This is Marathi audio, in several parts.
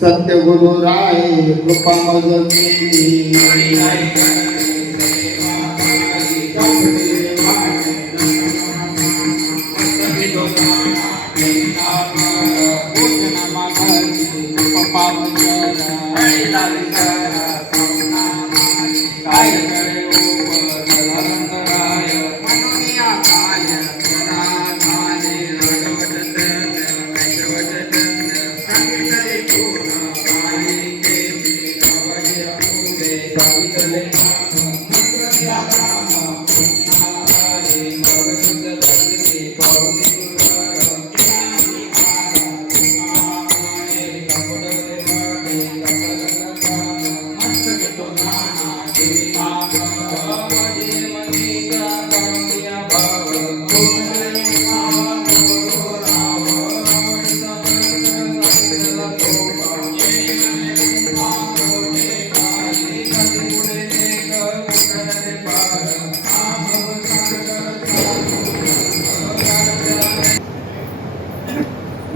सत्यगुरु राय कृपा मजली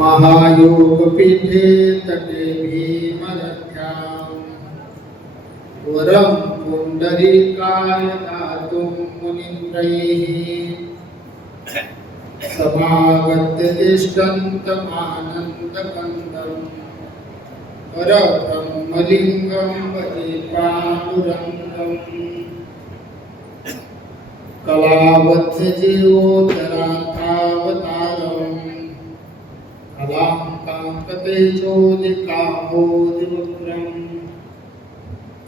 महायोग पीठे तटे भीमरथ्यां वरं पुंडरीकाय दातुं मुनीन्द्रैः समागत्य तिष्ठन्तमानन्दकन्दं परब्रह्मलिङ्गं भजे पाण्डुरङ्गम् कलावत्सजीवोत्तरार्थावतारम् कलांकांकतेजोदिकामोदिवक्रम्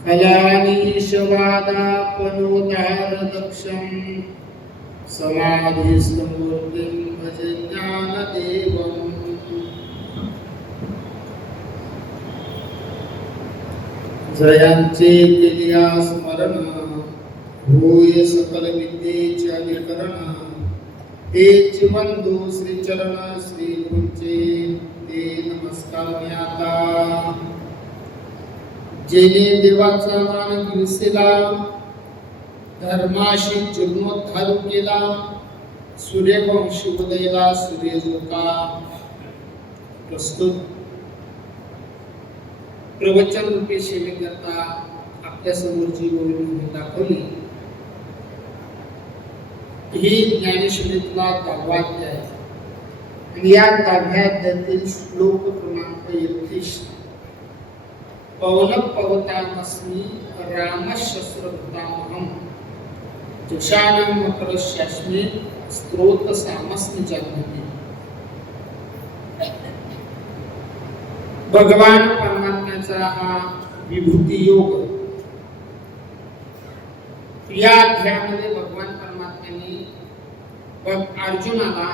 कलानीशवादापनोदारदक्षम् समाधिस्थमूर्तिं भजे ज्ञानदेवम् जयांचे केलिया स्मरण होय सकल विद्येचे अधिकरण तेच बंधू श्री चरण श्री गुरुचे ते नमस्कार मी आता जेने देवाचा मान विसला धर्माशी जीर्णोद्धार केला सूर्यवंशी उदयला सूर्यलोका प्रस्तुत प्रवचन रूपी सेवेकरता आपल्या समोरची गोविंद दाखवली ही ज्ञानेश्वरीतला 10वा अध्याय आणि या 10व्या अध्यायातील श्लोक क्रमांक 31 पवन पवतामस्मि रामशस्त्रभृतामहं जुषानं मकरस्यास्मि स्तोत्र सामस्मि जन्मनि भगवान परमात्म्याचा हा विभूती योग या अध्यायामध्ये भगवान परमात्म्याने अर्जुनाला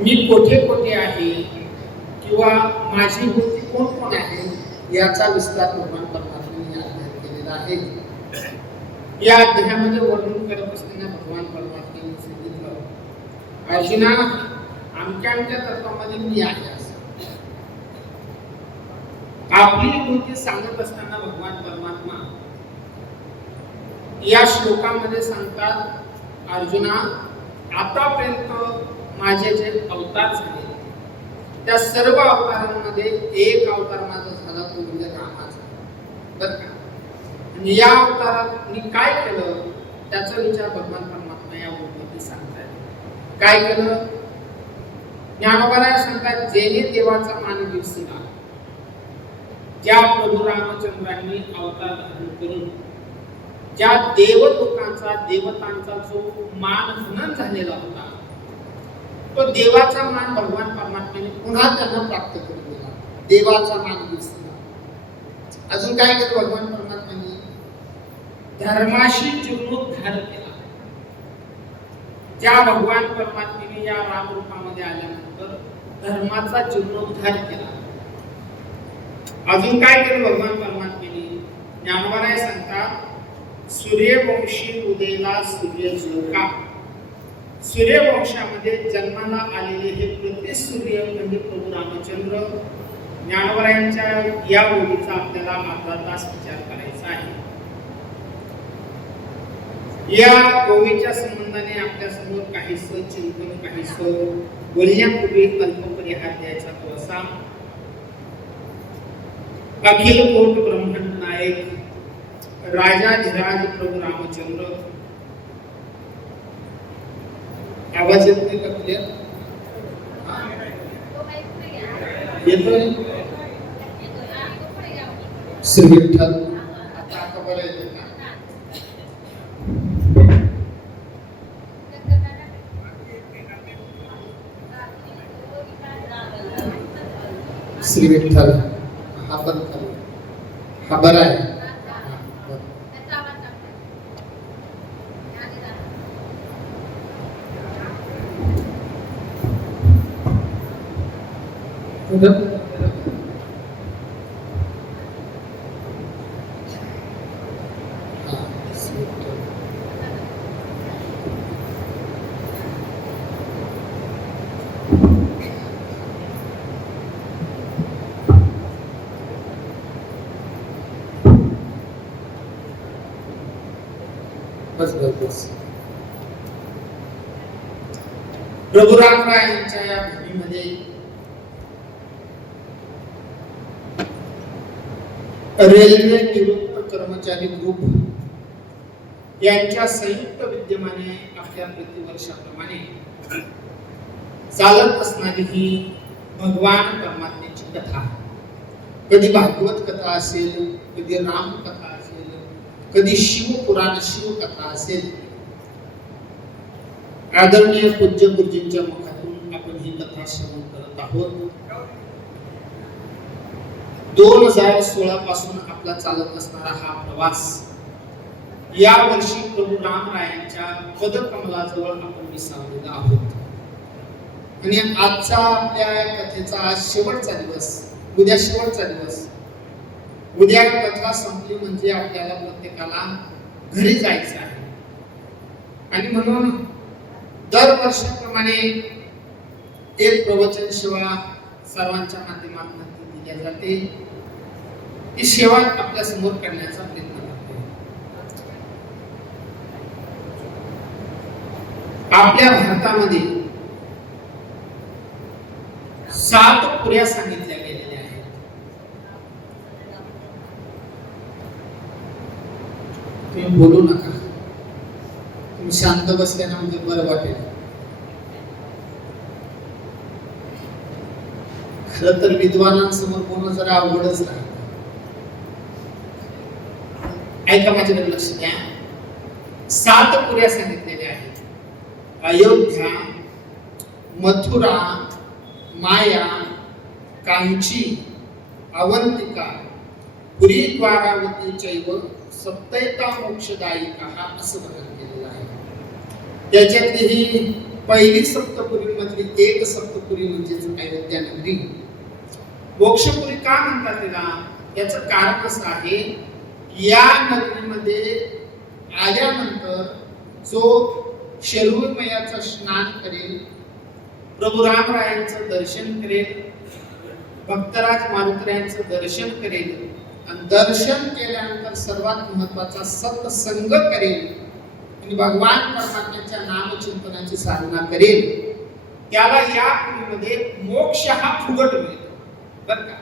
मी कोठे कोठे आहे किंवा माझी बुद्धी कोण कोण आहे याचा विस्तार भगवान परमात्म्याने अध्ययन केलेला आहे. या अध्यायामध्ये वर्णन करत असताना भगवान परमात्म्याने सांगितलं अर्जुना आमच्या तत्वामध्ये मी आहे असं आपली बुद्धी सांगत असताना भगवान परमात्मा या श्लोकामध्ये सांगतात अर्जुना आतापर्यंत माझे जे अवतार झाले त्या सर्व अवतारांमध्ये एक अवतार माझा झाला तो म्हणजे रामाचा बरं का. आणि या अवतारात मी काय केलं त्याचा विचार भगवान परमात्मा या गोष्टी सांगतात. काय केलं ज्ञानोबाला सांगतात जेने देवाचा मान विसरला ज्या प्रभू रामचंद्रांनी अवतार धारण करून ज्या देवलोकांचा देवतांचा जो मान हनन झालेला होता, तो देवाचा मान भगवान परमात्म्याने पुन्हा त्यांना प्राप्त करून दिला. देवाचा मान दिसला. अजून काय केलं भगवान परमात्म्याने? धर्माशी जीर्णोद्धार केला. ज्या भगवान परमात्म्याने या राम रूपामध्ये आल्यानंतर धर्माचा जीर्णोद्धार केला. अजून काय केलं भगवान परमात्म्याने? ज्ञानोबाराय सांगतात, सूर्यवंशी उदयला सूर्य जोका. सूर्यवंशामध्ये जन्माला आलेले हे प्रतिसूर्य म्हणजे प्रभू रामचंद्र. ज्ञानोबारायांच्या या ओळीचा आपल्याला अर्धा तास विचार करायचा आहे. या ओळीच्या संबंधाने आपल्या समोर काहीसं चिंतन, काहीसं बोलण्यापूर्वी अल्पपरिहार द्यायचा तो असा: अखिल कोट ब्रह्मांड नायक राजाधिराज प्रभू रामचंद्र. आवाज येत नाही का? क्लिअर येतोय? श्री विठ्ठल. आता बरं येते का? श्री विठ्ठल. हा बंद कर. हा बरा आहे. प्रभू रामरायांच्या या भूमीमध्ये रेल्वे निवृत्त कर्मचारी ग्रुप यांच्या संयुक्त विद्यमाने आपल्या प्रतिवर्षाप्रमाणे चालत असणारी ही भगवान परमात्म्याची कथा, कधी भागवत कथा असेल, कधी राम कथा असेल, कधी शिवपुराण शिवकथा असेल, आदरणीय पूज्य गुरुजींच्या मुखातून आपण ही कथा श्रवण करत आहोत. 2016 पासून आपला चालत असणारा हा प्रवास या वर्षी प्रभू रामरायांच्या पदकमलाजवळ आपण विसावलेला आहोत. आणि आजचा आपल्या कथेचा आज शेवटचा दिवस, उद्या शेवटचा दिवस. उद्या कथा संपली म्हणजे आपल्याला प्रत्येकाला घरी जायचं आहे. आणि म्हणून दरवर्षीप्रमाणे एक प्रवचन सेवा सर्वांच्या माध्यमातून दिली जाते. ही सेवा आपल्या समोर करण्याचा प्रयत्न करते. आपल्या भारतामध्ये 7 पुऱ्या सांगितल्या गेलेल्या आहेत. तुम्ही बोलू नका, तुम्ही शांत बसल्यानं म्हणजे बरं वाटेल. खरं तर विद्वानांसमोर बोलणं जरा अवघडच नाही. ऐका, माझ्याकडे लक्ष द्या. 7 पुऱ्या सांगितलेल्या आहेत. अयोध्या, मथुरा, माया, कांची, अवंतिका, पुरी, द्वारावती चैव सप्तैता मोक्षदायिका असं वर्णन केलेलं आहे. त्याच्यातली ही पहिली सप्तपुरी मधली एक सप्तपुरी म्हणजेच अयोध्या नगरी. मोक्षपुरी का म्हणतात त्याला? याचं कारण असं आहे, या नगरीमध्ये आल्यानंतर जो शरीरमयाचं स्नान करेल, प्रभू रामरायांचं दर्शन करेल, भक्तराज मारुतरायांचं दर्शन करेल, आणि दर्शन केल्यानंतर सर्वात महत्वाचा सत्संग करेल आणि भगवान परमात्म्याच्या नामचिंतनाची साधना करेल, त्याला या पुरीमध्ये मोक्ष हा फुकट मिळतो. बरं का?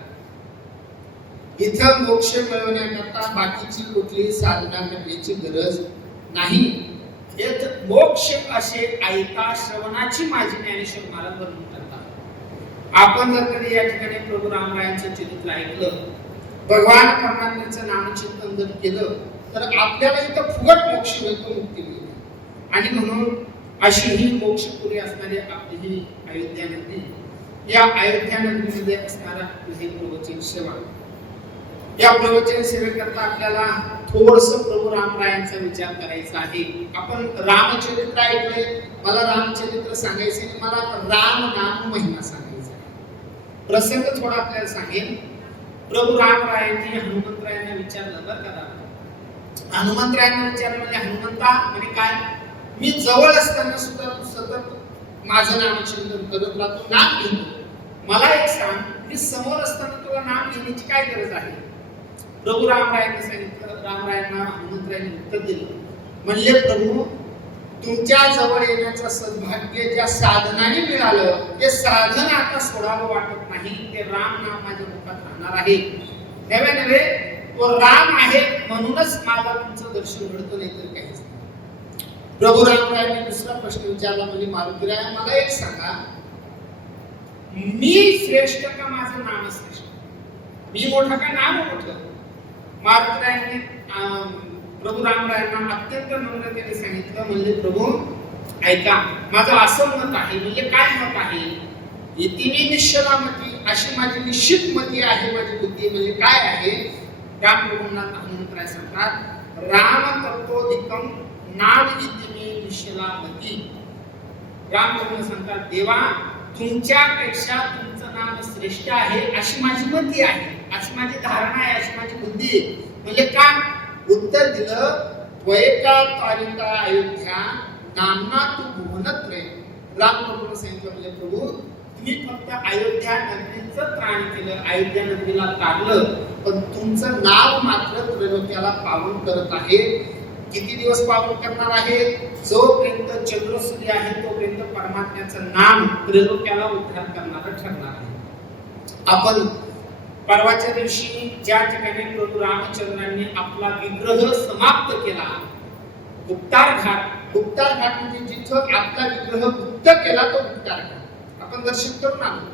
इथं मोक्ष मिळवण्याकरता बाकीची कुठलीही साधना करण्याची गरज नाही. मोक्ष असे ऐका श्रवणाची माझी ज्ञानेश्वर महाराज वर्णन करतात. आपण जर कधी या ठिकाणी प्रभू रामरायांचं चरित्र ऐकलं भगवान परमात्म्याचं नामचिंतन जर केलं तर आपल्याला इथं फुकट मोक्ष मिळतो, मुक्ती मिळते. आणि म्हणून अशी ही मोक्षपुरी असणारी आपली ही अयोध्या नगरी, या अयोध्या नगरीमध्ये असणारा हे प्रवचन सेवा, या प्रवचन सेवेकरता आपल्याला थोडस प्रभू रामरायांचा विचार करायचा आहे. आपण रामचरित्र ऐकलंय, मला रामचरित्र सांगायचे, मला राम नाम महिमा सांगायचा. प्रसंग थोडा आपल्याला सांगेल. प्रभू रामरायांनी हनुमंतरायांना विचारलं बरं का, हनुमंतरायांना विचारलं म्हणजे हनुमंता म्हणजे काय, मी जवळ असताना सुद्धा तू सतत माझं नामचिंतन करत राहतो, नाम घेतो, मला एक सांग, मी समोर असताना तुला नाम घेण्याची काय गरज आहे. प्रभू रामरायांनी सांगितलं, रामरायांना हनुमंतरायांनी उत्तर दिलं, म्हणले प्रभू तुमच्या जवळ येण्याचं सद्भाग्य ज्या साधनाने मिळालं ते साधन आता सोडावं वाटत नाही, ते राम नाम माझ्या मुखात राहणार आहे. नव्हे नव्हे तो राम आहे म्हणूनच मला तुमचं दर्शन घडतं, नाही तर काहीच नाही. प्रभू रामरायांनी दुसरा प्रश्न विचारला, म्हणजे मारुतीराया मला एक सांगा, मी श्रेष्ठ का माझं नाम श्रेष्ठ, मी मोठा का नाम मोठं. मारुतीरायांनी प्रभू रामरायांना अत्यंत नम्रतेने सांगितलं, म्हणजे प्रभू ऐका, माझं असं मत आहे. म्हणजे काय मत आहे, इतिमी निश्चलामती, अशी माझी निश्चित मती आहे, माझी बुद्धी म्हणजे काय आहे. रामप्रभूंना हनुमंतराय सांगतात, राम तत्वोधिकम नाम इतिमी निश्चलामती. रामप्रभू सांगतात, देवा तुमच्यापेक्षा तुमचं नाम श्रेष्ठ आहे अशी माझी मती आहे, अशी माझी धारणा आहे, अशी माझी बुद्धी आहे. म्हणजे काय उत्तर दिलं, त्वयेका तारिका अयोध्या नामना तू भुवनत्रय. रामप्रभूने सांगितलं, म्हणजे प्रभू तुम्ही फक्त अयोध्या नगरीचं त्राण केलं, अयोध्या नगरीला तारलं, पण तुमचं नाव मात्र त्रैलोक्याला पावन करत आहे. किती दिवस पावन करणार आहे, जोपर्यंत चंद्र सूर्य आहे तोपर्यंत परमात्म्याचं नाम त्रैलोक्याला उद्धार करणारं ठरणार आहे. आपण परवाच्या दिवशी ज्या ठिकाणी प्रभू रामचंद्रांनी आपला विग्रह समाप्त केला, गुप्तार घाट, गुप्तार घाट म्हणजे जिथं आपला विग्रह गुप्त केला तो गुप्तार घाट आपण दर्शन करून आलो.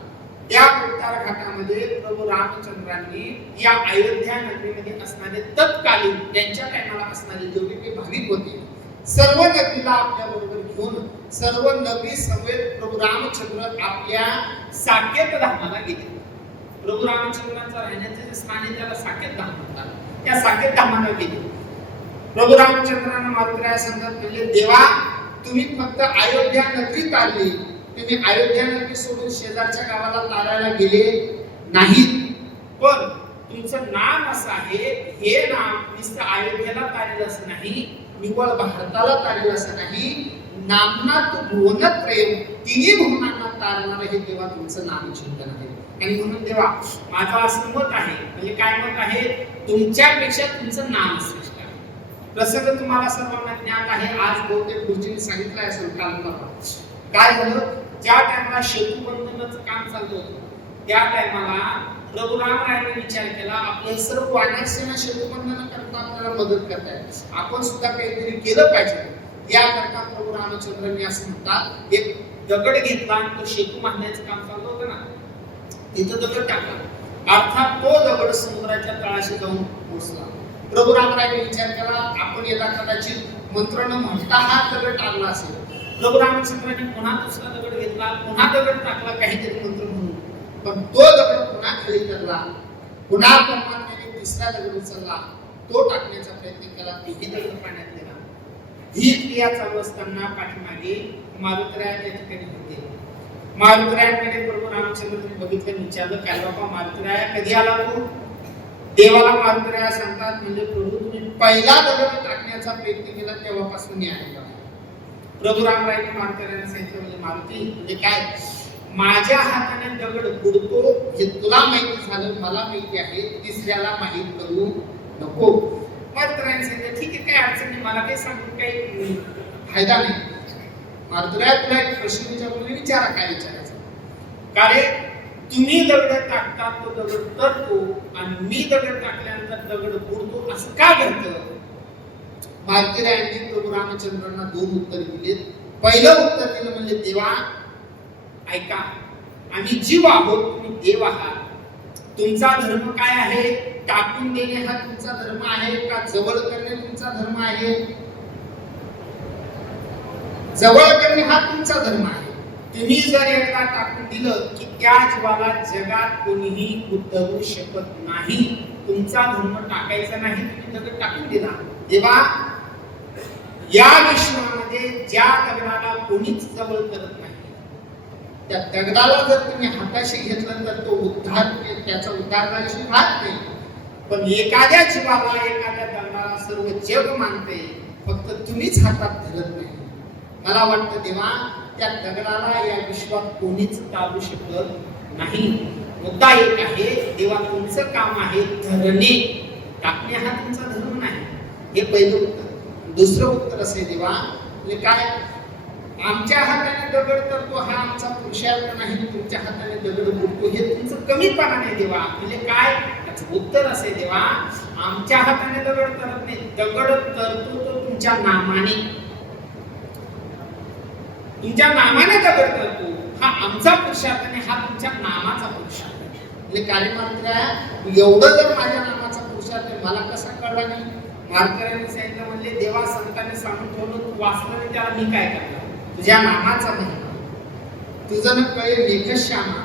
त्या गुप्तार घाटामध्ये प्रभू रामचंद्रांनी या अयोध्या नगरीमध्ये असणारे तत्कालीन त्यांच्या टायमाला असणारे जेवढे काही भाविक होते सर्व नगरीला आपल्या बरोबर घेऊन सर्व नगरी समेत प्रभू रामचंद्र आपल्या साकेत धामाला गेले. प्रभू रामचंद्रांचा राहण्याचे जे स्थान आहे त्याला साकेत धाम म्हणतात. त्या साकेत धामाला गेले. प्रभू रामचंद्रांना मारुतीराया सांगतात, म्हणजे देवा तुम्ही फक्त अयोध्या नगरीत आले, तुम्ही अयोध्या नगरी सोडून शेजारच्या गावाला तारायला गेले नाहीत, पण तुमचं नाम असं आहे, हे नाम नुसतं अयोध्येला तारेल असं नाही, निव्वळ भारताला तारेल असं नाही, नामना तू भुवनत्रय, तिन्ही भुवनांना तारणार हे देवा तुमचं नामचिंतन आहे. आणि म्हणून देवा माझं असं मत आहे, म्हणजे काय मत आहे, तुमच्यापेक्षा तुमचं नाम श्रेष्ठ आहे. प्रसंग तुम्हाला सर्वांना ज्ञात आहे. आज बहुतेक गुरुजींनी सांगितलं असेल काल परवा. काय झालं, ज्या टायमाला सेतुबंधनाचं काम चालू होतं त्या टायमाला प्रभू रामरायांनी विचार केला, आपले सर्व वानरसेना सेतुबंधन करता आपल्याला मदत करतायत, आपण सुद्धा काहीतरी केलं पाहिजे. याकरता प्रभू रामचंद्रांनी असं म्हणतात, एक दगड घेतला आणि तो सेतू बांधण्याचं काम चालू होतं ना, तिथं दगड टाकला, अर्थात तो दगड समुद्राच्या तळाशी जाऊन पोहोचला. प्रभू रामरायांनी विचार केला, आपण याला कदाचित मंत्र न म्हणता हा दगड टाकला असेल. प्रभू रामचंद्रांनी पुन्हा दुसरा दगड घेतला, पुन्हा दगड टाकला काहीतरी मंत्र म्हणून, पण तो दगड पुन्हा खाली करला. पुन्हा परमात्म्याने तिसरा दगड उचलला, तो टाकण्याचा प्रयत्न केला, तेही दगड पाण्यात गेला. ही क्रिया चालू असताना पाठीमागे मारुतीराया त्या ठिकाणी होते. मारुतीरायांकडे प्रभू रामचंद्रांनी बघितलं, विचारलं, काय बाबा मारुतीराया कधी आला तू? देवाला मारुतीराया सांगतात, म्हणजे प्रभू तुम्ही पहिला दगड टाकण्याचा प्रयत्न केला तेव्हापासून मी आहे. प्रभू रामरायांनी मारुतीरायांना सांगितलं, म्हणजे मारुती म्हणजे काय, माझ्या हाताने दगड बुडतो हे तुला माहिती झालं, मला माहिती आहे, तिसऱ्याला माहित करू नको. मारुतीरायांनी सांगितलं, ठीक आहे, काय अडचण नाही, मला काही सांगून काही फायदा नाही. मारुतीराया तुला एक प्रश्न विचारतो, विचारा काय विचारायचं. कारण तुम्ही दगड टाकता तो दगड तरतो आणि मी दगड टाकल्यानंतर दगड बुडतो, असं का घडतं? मारुतीरायांनी प्रभू रामचंद्रांना दोन उत्तर दिले. पहिलं उत्तर दिलं, म्हणजे देवा ऐका, आम्ही जीव आहोत, तुम्ही देव आहात, तुमचा धर्म काय आहे? टाकून देणे हा तुमचा धर्म आहे का जवळ करणे तुमचा धर्म आहे? जवळ करणे हा तुमचा धर्म आहे. तुम्ही जर एकदा टाकून दिलं की त्या जीवाला जगात कोणीही उद्धरू शकत नाही. तुमचा धर्म टाकायचा नाही, तुम्ही दगड टाकून दिला. तेव्हा या विश्वामध्ये ज्या दगडाला कोणीच जवळ करत नाही, त्या दगडाला जर तुम्ही हाताशी घेतलं तर तो उद्धार, त्याचा उद्धार झाल्याशी राहत नाही. पण एखाद्या जीवाला, एखाद्या दगडाला सर्व जग मानते, फक्त तुम्हीच हातात धरत नाही. मला वाटतं तेव्हा त्या दगडाला या विश्वात कोणीच टाळू शकत नाही. मुद्दा एक आहे, तेव्हा तुमचं काम आहे धरणे, टाकणे हा तुमचा धर्म नाही. हे पहिलं उत्तर. दुसरं उत्तर असे देवा, म्हणजे काय, आमच्या हाताने दगड करतो हा आमचा पुरुषार्थ नाही, तुमच्या हाताने दगड बुडतो हे तुमचं कमीपणा नाही देवा. म्हणजे काय, त्याचं उत्तर असे देवा, आमच्या हाताने दगड करत नाही, दगड करतो तो तुमच्या नामाने, तुमच्या नामाने दगड करतो. हा आमचा पुरुषार्थ नाही, हा तुमच्या नामाचा पुरुषार्थ. म्हणजे कार्य मात्र एवढं जर माझ्या नामाचा पुरुषार्थ मला कसा कळला नाही? मार्करांनी सांगितलं, म्हणले देवा संतांनी सांगून ठेवलं, तू वाचलं नाही त्याला मी काय करणार? तुझ्या नामाचा महिमा तुझं न कळे लेखश्यामा,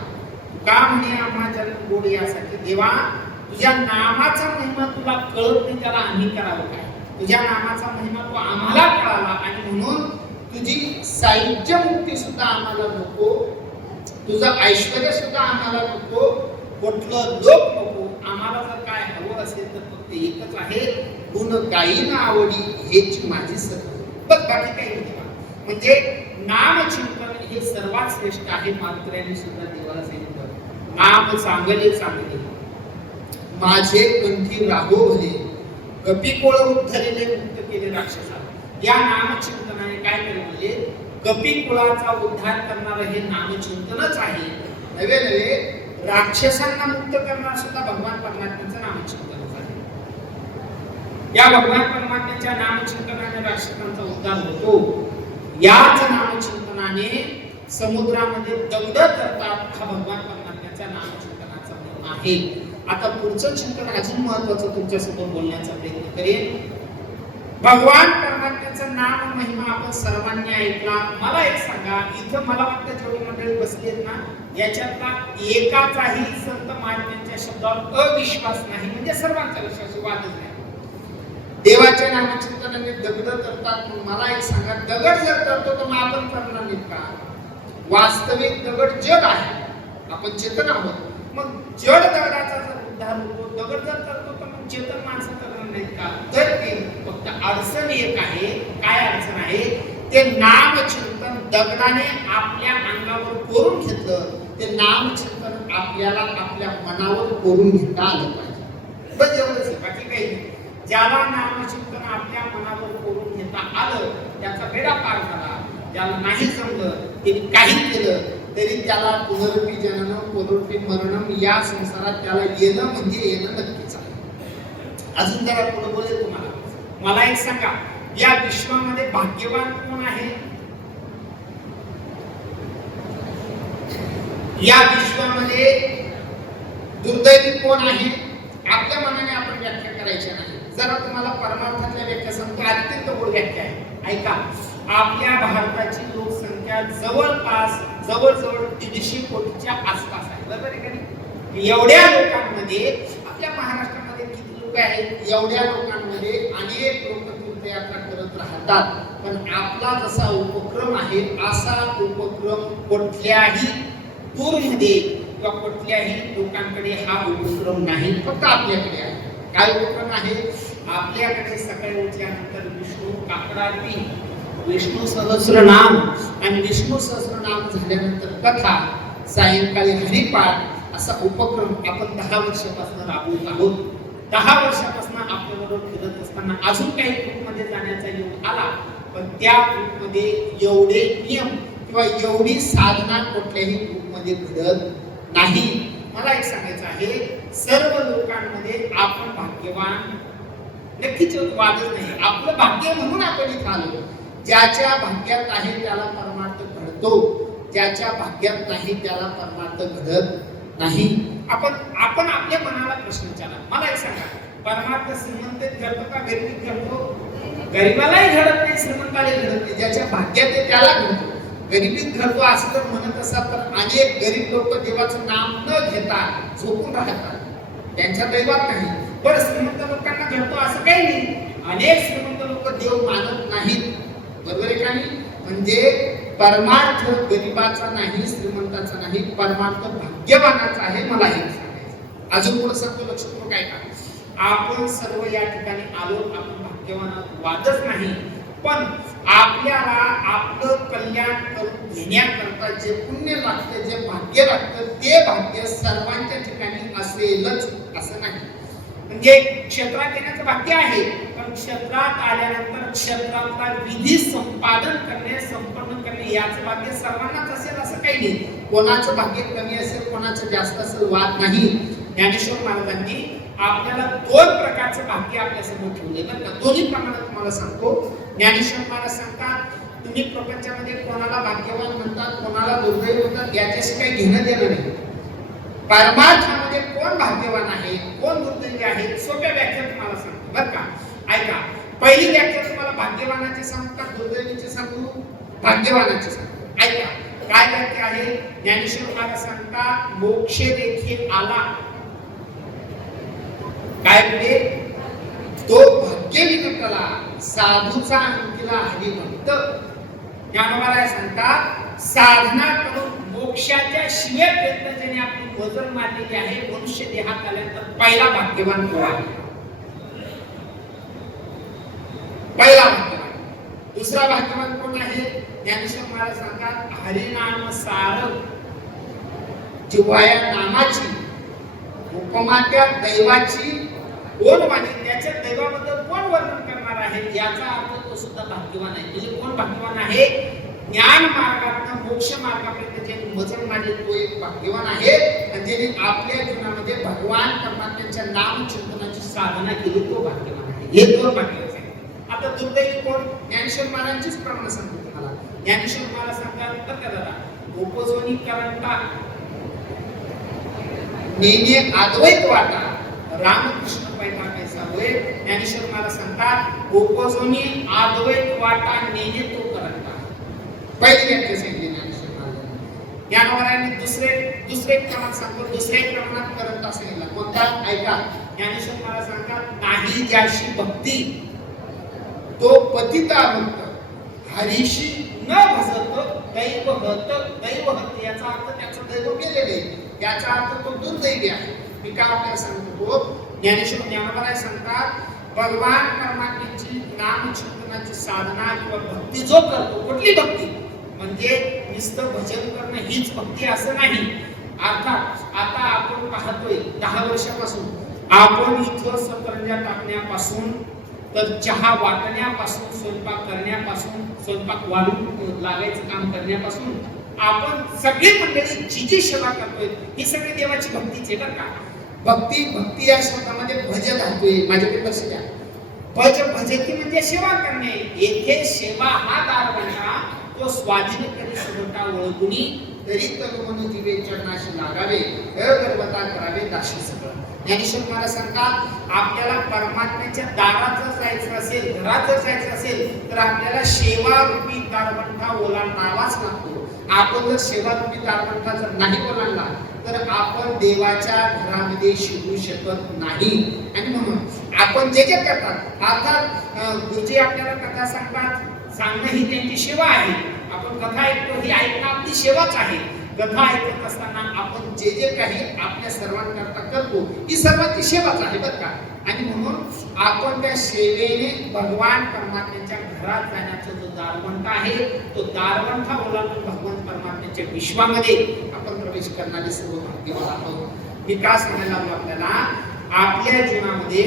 का म्हणे आम्हा जन्म गोड यासाठी. देवा तुझ्या नामाचा महिमा तुला कळत नाही, त्याला आम्ही करावं काय? तुझ्या नामाचा महिमा तू आम्हाला कळाला आणि म्हणून तुझी साहित्य मुक्ती सुद्धा आम्हाला नको, तुझं ऐश्वर्य सुद्धा आम्हाला नको, कुठलं लोक नको. आम्हाला जर काय हवं असेल तर फक्त एकच आहे, गुण गायीन आवडी हेच माझी सत्य. बस बाकी काही नाही. म्हणजे नामचिंतन हे सर्वात श्रेष्ठ आहे. मात्र्यांनी सुद्धा देवाला सांगितलं, नाम चांगले चांगले माझे कंठी राहो भले, कपिकोळ उद्धरिले मुक्त केले राक्षसा. या नामचिंतनाने काय केलं, म्हणजे कपिकुळाचा उद्धार करणारं हे नामचिंतनच आहे. नवे नवे राक्षसांना मुक्त करणार सुद्धा भगवान परमात्म्याचं नामचिंतनच आहे. या भगवान परमात्म्याच्या नामचिंतनाने राक्षसांचा उद्धार होतो. याच नामचिंतनाने समुद्रामध्ये दगड करतात. हा भगवान परमात्म्याच्या नामचिंतनाचा महिमा आहे. आता पुढचं चिंतन अजून महत्वाचं तुमच्यासोबत बोलण्याचा प्रयत्न करेन. भगवान परमात्म्याचं नाम महिमा आपण सर्वांनी ऐकला. मला एक सांगा, इथं मला वाटतं जेवढी मंडळी बसली आहेत ना, याच्यातला एकाचाही संत महात्म्यांच्या शब्दावर अविश्वास नाही, म्हणजे सर्वांचा विश्वास, वादच नाही. देवाच्या नामचिंतनाने दगड करतात. मला एक सांगा, दगड जर करतो तर मग आपण करणार नाही का? वास्तविक दगड जड आहे, आपण चेतन आहोत. मग जड दगडाचा जर उद्धार होतो, दगड जर करतो तर मग चेतन माणसं करणार नाहीत का? तर ते फक्त अडचण एक आहे. काय अडचण आहे? ते नामचिंतन दगडाने आपल्या अंगावर कोरून घेतलं. ते नामचिंतन आपल्याला आपल्या मनावर कोरून घेता आलं पाहिजे. बस एवढंच आहे, बाकी काही नाही. ज्याला नामचिंतन आपल्या मनावर कोरून घेता आलं त्याचा बेडा पार झाला. ज्याला नाही जमलं, ते काही केलं तरी त्याला पुनरुपी जनन पुनरुपी मरणम या संसारात त्याला येणं म्हणजे येणं नक्कीच आहे. अजून जरा पुढे बोलेल तुम्हाला. मला एक सांगा, या विश्वामध्ये भाग्यवान कोण आहे? या विश्वामध्ये दुर्दैवी कोण आहे? आपल्या मनाने आपण व्याख्या करायची नाही. जरा तुम्हाला परमार्थातल्या व्याख्या सांगतो, अत्यंत गोड व्याख्या आहे. ऐका, आपल्या भारताची लोकसंख्या जवळपास जवळजवळ 150 कोटीच्या आसपास आहे. बरोबर आहे का नाही? एवढ्या लोकांमध्ये आपल्या महाराष्ट्रामध्ये किती लोक आहेत? एवढ्या लोकांमध्ये अनेक लोक तीर्थयात्रा करत राहतात. पण आपला जसा उपक्रम आहे असा उपक्रम कुठल्याही टूरमध्ये किंवा कुठल्याही लोकांकडे हा उपक्रम नाही, फक्त आपल्याकडे आहे. काय उपक्रम आहे? आपल्याकडे सकाळी उठल्यानंतर विष्णू काकडारती, विष्णू सहस्रनाम आणि विष्णू सहस्रनाम झाल्यानंतर कथा, सायंकाळी हरिपाठ असा उपक्रम आपण 10 वर्षापासून राबवत आहोत. 10 वर्षापासून आपल्याबरोबर फिरत असताना अजून काही ग्रुपमध्ये जाण्याचा योग आला, पण त्या ग्रुपमध्ये एवढे नियम किंवा एवढी साधना कुठल्याही ग्रुपमध्ये घडत नाही. मला एक सांगायचं आहे, सर्व लोकांमध्ये आपण भाग्यवान नक्कीच, वादच नाही. आपलं भाग्य म्हणून आपण इथं आलो. ज्याच्या भाग्यात आहे त्याला परमार्थ घडतो, ज्याच्या भाग्यात नाही त्याला परमार्थ घडत नाही. आपण आपण आपल्या मनाला प्रश्न विचारा. मला एक सांगा, परमार्थ श्रीमंतीत घडतो का गरिबीत घडतो? गरीबालाही घडत नाही, श्रीमंतालाही घडत नाही. ज्याच्या भाग्यात आहे त्याला घडतो. गरिबीत घडतो असं जर म्हणत असाल तर अनेक गरीब लोक देवाचं नाम न घेता झोपून राहतात, त्यांच्या दैवात नाही. पण श्रीमंत लोकांना घडतो असं काही नाही. अनेक श्रीमंत लोक देव मानत नाहीत, बरोबर आहे का नाही? म्हणजे परमार्थ गरीबाचा नाही, श्रीमंताचा नाही, परमार्थ भाग्यवानाचा आहे. मला हे सांगायचं. अजून पुढे सांगतो, लक्ष करू काय का, आपण सर्व या ठिकाणी आलो, आपण भाग्यवान वादच नाही, पण आपल्याला आपलं कल्याण करून घेण्याकरता जे पुण्य लागतं, जे भाग्य लागतं, ते भाग्य सर्वांच्या ठिकाणी असेलच असं नाही. म्हणजे क्षेत्रात येण्याचं भाग्य आहे, पण क्षेत्रात आल्यानंतर क्षेत्रातला विधी संपादन करणे, संपन्न करणे याचं भाग्य सर्वांनाच असेल असं काही नाही. कोणाचं भाग्य कमी असेल, कोणाचं जास्त असेल, वाद नाही. ज्ञानेश्वर महाराजांनी आपल्याला दोन प्रकारचं भाग्य आपल्या समोर ठेवले बरं का. दोन्ही प्रमाणात तुम्हाला सांगतो. ज्ञानेश्वर महाराज सांगतात, तुम्ही प्रपंचामध्ये कोणाला भाग्यवान म्हणतात, कोणाला दुर्दैवी म्हणतात, याच्याशी काही घेणं देणं नाही. परमार्थामध्ये कोण भाग्यवान आहे, कोण दुर्दैवी आहे, सोप्या व्याख्या तुम्हाला सांगतो बरं का. ऐका, पहिली व्याख्या तुम्हाला भाग्यवानाची सांगू का दुर्दैवीची सांगू? भाग्यवानाची सांगतो. ऐका काय व्याख्या आहे. ज्ञानेश्वर महाराज सांगतात, मोक्ष देखील आला, काय म्हणजे तो भाग्यविन कला, साधूचा अंकिला हरिभक्त. ज्ञानोबा सांगतात, साधना करून मोक्षाच्या शिवे प्रयत्न ज्याने आपली वजन मारलेली आहे, मनुष्य देहात आल्यानंतर पहिला भाग्यवान तो आहे. पहिला भाग्यवान. दुसरा भाग्यवान कोण आहे? ज्ञानेश्वर महाराज सांगतात, हरिनाम सार, जिव्हाया नामाची उपमा त्या दैवाची कोण मानेल, त्याच्या दैवाबद्दल कोण वर्णन करणार आहे, याचा अर्थ तो सुद्धा भाग्यवान आहे. म्हणजे कोण भाग्यवान आहे? ज्ञान मार्गातून मोक्ष मार्गापर्यंत ज्यांनी वजन मांडले तो एक भाग्यवान आहे. आणि ज्यांनी आपल्या जीवनामध्ये भगवान परमात्म्याच्या नाम चिंतनाची साधना केली तो भाग्यवान आहे. हे दोन भाग्यवान आहेत. आता दुर्दैवी कोण? ज्ञानेश्वर महाराजांचीच प्रमाण सांगतो तुम्हाला. ज्ञानेश्वर महाराज सांगतात, बरं का दादा, गोपजोनी करंटा नेने अद्वैत वाटा, रामकृष्ण पैठा कैसा होय. ज्ञानेश्वर महाराज सांगतात, गोपजोनी अद्वैत वाटा नेने तो करंटा. पहिली व्याख्या सांगितली ज्ञानेश्वर महाराजांनी. ज्ञानोबांनी दुसरे प्रमाण सांगतो, दुसऱ्या प्रमाणात करंटा सांगितला. कोणता? ऐका, ज्ञानेश्वर महाराज सांगतात, नाही ज्याशी भक्ती तो पतिता भक्त, हरीशी न भजत दैव हत. दैव हत याचा अर्थ त्याचं दैव गेलेले, याचा अर्थ तो दुर्दैवी आहे. मी काय आपल्याला सांगतो, ज्ञानेश्वर ज्ञानोबा सांगतात, भगवान परमात्म्याची नाम चिंतनाची साधना किंवा भक्ती जो करतो, कुठली भक्ती म्हणजे नुसतं भजन करणं हीच भक्ती असं नाही. अर्थात आता आपण पाहतोय 10 वर्षापासून आपण इथं सतरंजा टाकण्यापासून तर चहा वाटण्यापासून, स्वयंपाक करण्यापासून, स्वयंपाक वाढून लागायचं काम करण्यापासून आपण सगळी मंडळी जी जी सेवा करतोय ही सगळी देवाची भक्तीच आहे बरं का. भक्ती या शब्दामध्ये भज धातोय. माझ्याकडे लक्ष द्या. भजती म्हणजे सेवा करणे. येथे सेवा हा दारवंटा तो स्वाधीन करी सुगटा ओळखुनी, तरी तरुण जीवे चरणाशी लागावे, गर्भता करावे दाशी सगळं. ज्ञानेश्वर महाराज सांगतात, आपल्याला परमात्म्याच्या दारात जर जायचं असेल, घरात जर जायचं असेल तर आपल्याला सेवा रूपी दारवंटा ओलांडावाच लागतो. आपण जर सेवा रूपी दारवंटा जर नाही ओलांडला तर आपण देवाच्या घरामध्ये शिरू शकत नाही. आणि म्हणून आपण जे जे करतात, अर्थात गुरुजी आपल्याला कथा सांगतात, सांगणं ही त्यांची सेवा आहे. आपण कथा ऐकतो, ही ऐकणं आपली सेवाच आहे. कथा ऐकत असताना आपण जे जे काही आपल्या सर्वांकरता करतो ही सर्वांची सेवाच आहे बरं का. आणि म्हणून आपण त्या सेवेने भगवान परमात्म्याच्या घरात जाण्याचा जो दारवंटा आहे, तो दारवंटा ओलांडून भगवान परमात्म्याच्या विश्वामध्ये आपण प्रवेश करणारे सर्व भाग्यवान आहोत. मी का सांगायला लागलो आपल्याला, आपल्या जीवनामध्ये